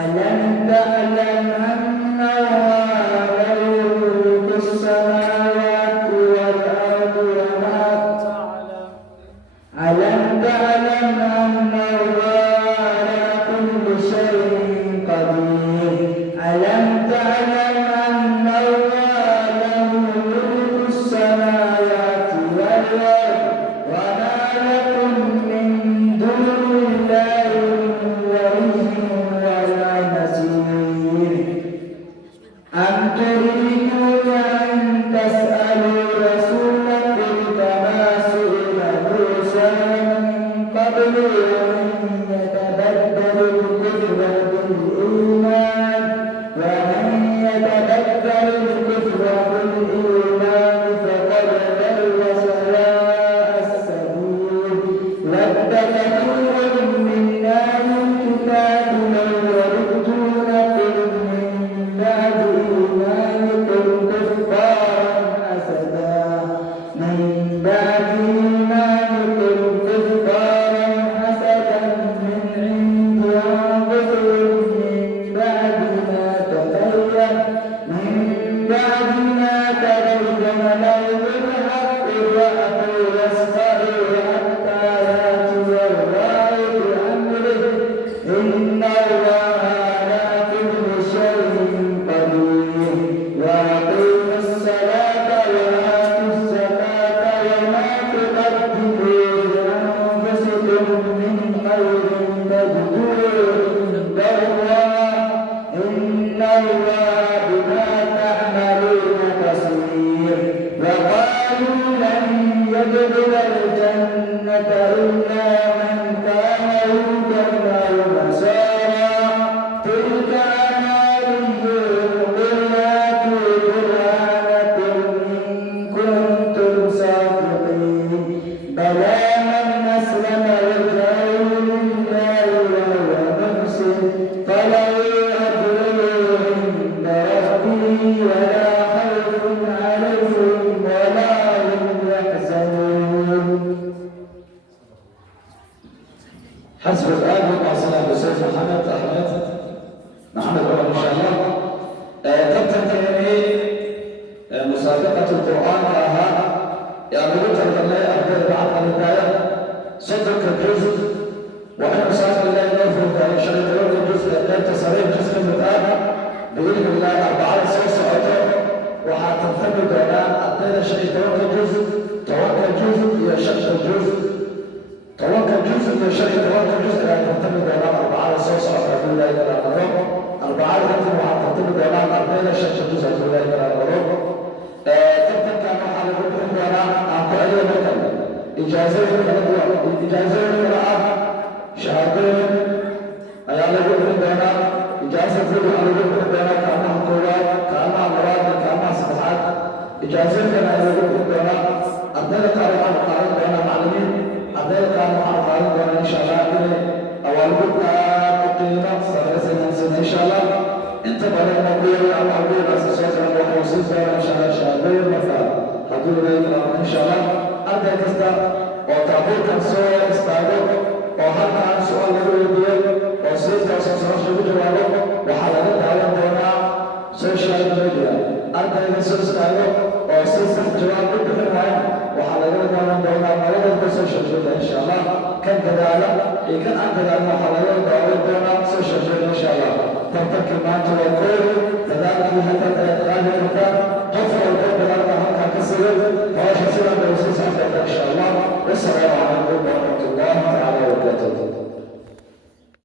ألم تعلم أن الله له ملك السماوات والأرض وما تعلم. ألم تعلم أن الله على كل شيء قدير. ألم تعلم أن الله له ملك السماوات والأرض وما لكم من دون الله من ولي ولا نصير. أم تريدون أن تسألوا رسولكم كما سئل موسى من قبل ومن يتبدل الكفر بالإيمان فقد ضل سواء السبيل. ود كثير من أهل الكتاب لو يردونكم من بعد إيمانكم كفارا حسدا من بعد إيمانكم كفارا حسدا من عند أنفسهم من حسب الآن وصلنا بسيف محمد أحمد عمر إن شاء الله. كابتن كريمي مسابقة القرآن لها يعني ذكر الله أبدال بعض الهداية صدق الجزء وإن مساعد الله يغفر ذلك شريط له الجزء لا تسريب جزء المتابع بإذن الله 4 ساعات وحتنفذ دونان أبدال شريط له الجزء توقع الجزء يشق الجزء توقع الجزء يشق توقع الجزء لا تنفذ دونان 4 ساعات بإذن الله تعالى 4 غنم وحتنفذ دونان أبدال شق الجزء بإذن الله تعالى. كابتن كان على كل دونان أقول أي مكان إجازة القراءة شهادين أيام يقول دونان إجازة على كل دونان كأنها قرآن كأنها مراد كأنها صفحات إجازة كان يقول دونان أبدال قارئ دونان معلمين أبدال قارئ دونان إن شاء الله أول بكرة قيمة سنة إن شاء الله أنت بدل مقبول أو مقبول بس صوت وحوسيس إن شاء الله شهادين مثلا حضور بيت إن شاء الله أبدأ كستا وتعبير كان سؤال استعداد وهل كان سؤال يقول وسيد كان سؤال جوابه وحلقة دعوة دونا سوشيال ميديا أبدأ كستا استعداد وسيد جواب بحرمان وحلقة دونا مرة سوشيال ميديا إن شاء الله كان كذلك كان أنت لأنه حلقة دعوة دونا سوشيال ميديا إن شاء الله تنتقل معك والكل فذلك حتى تتغادر المكان قفل الباب لأنها كسر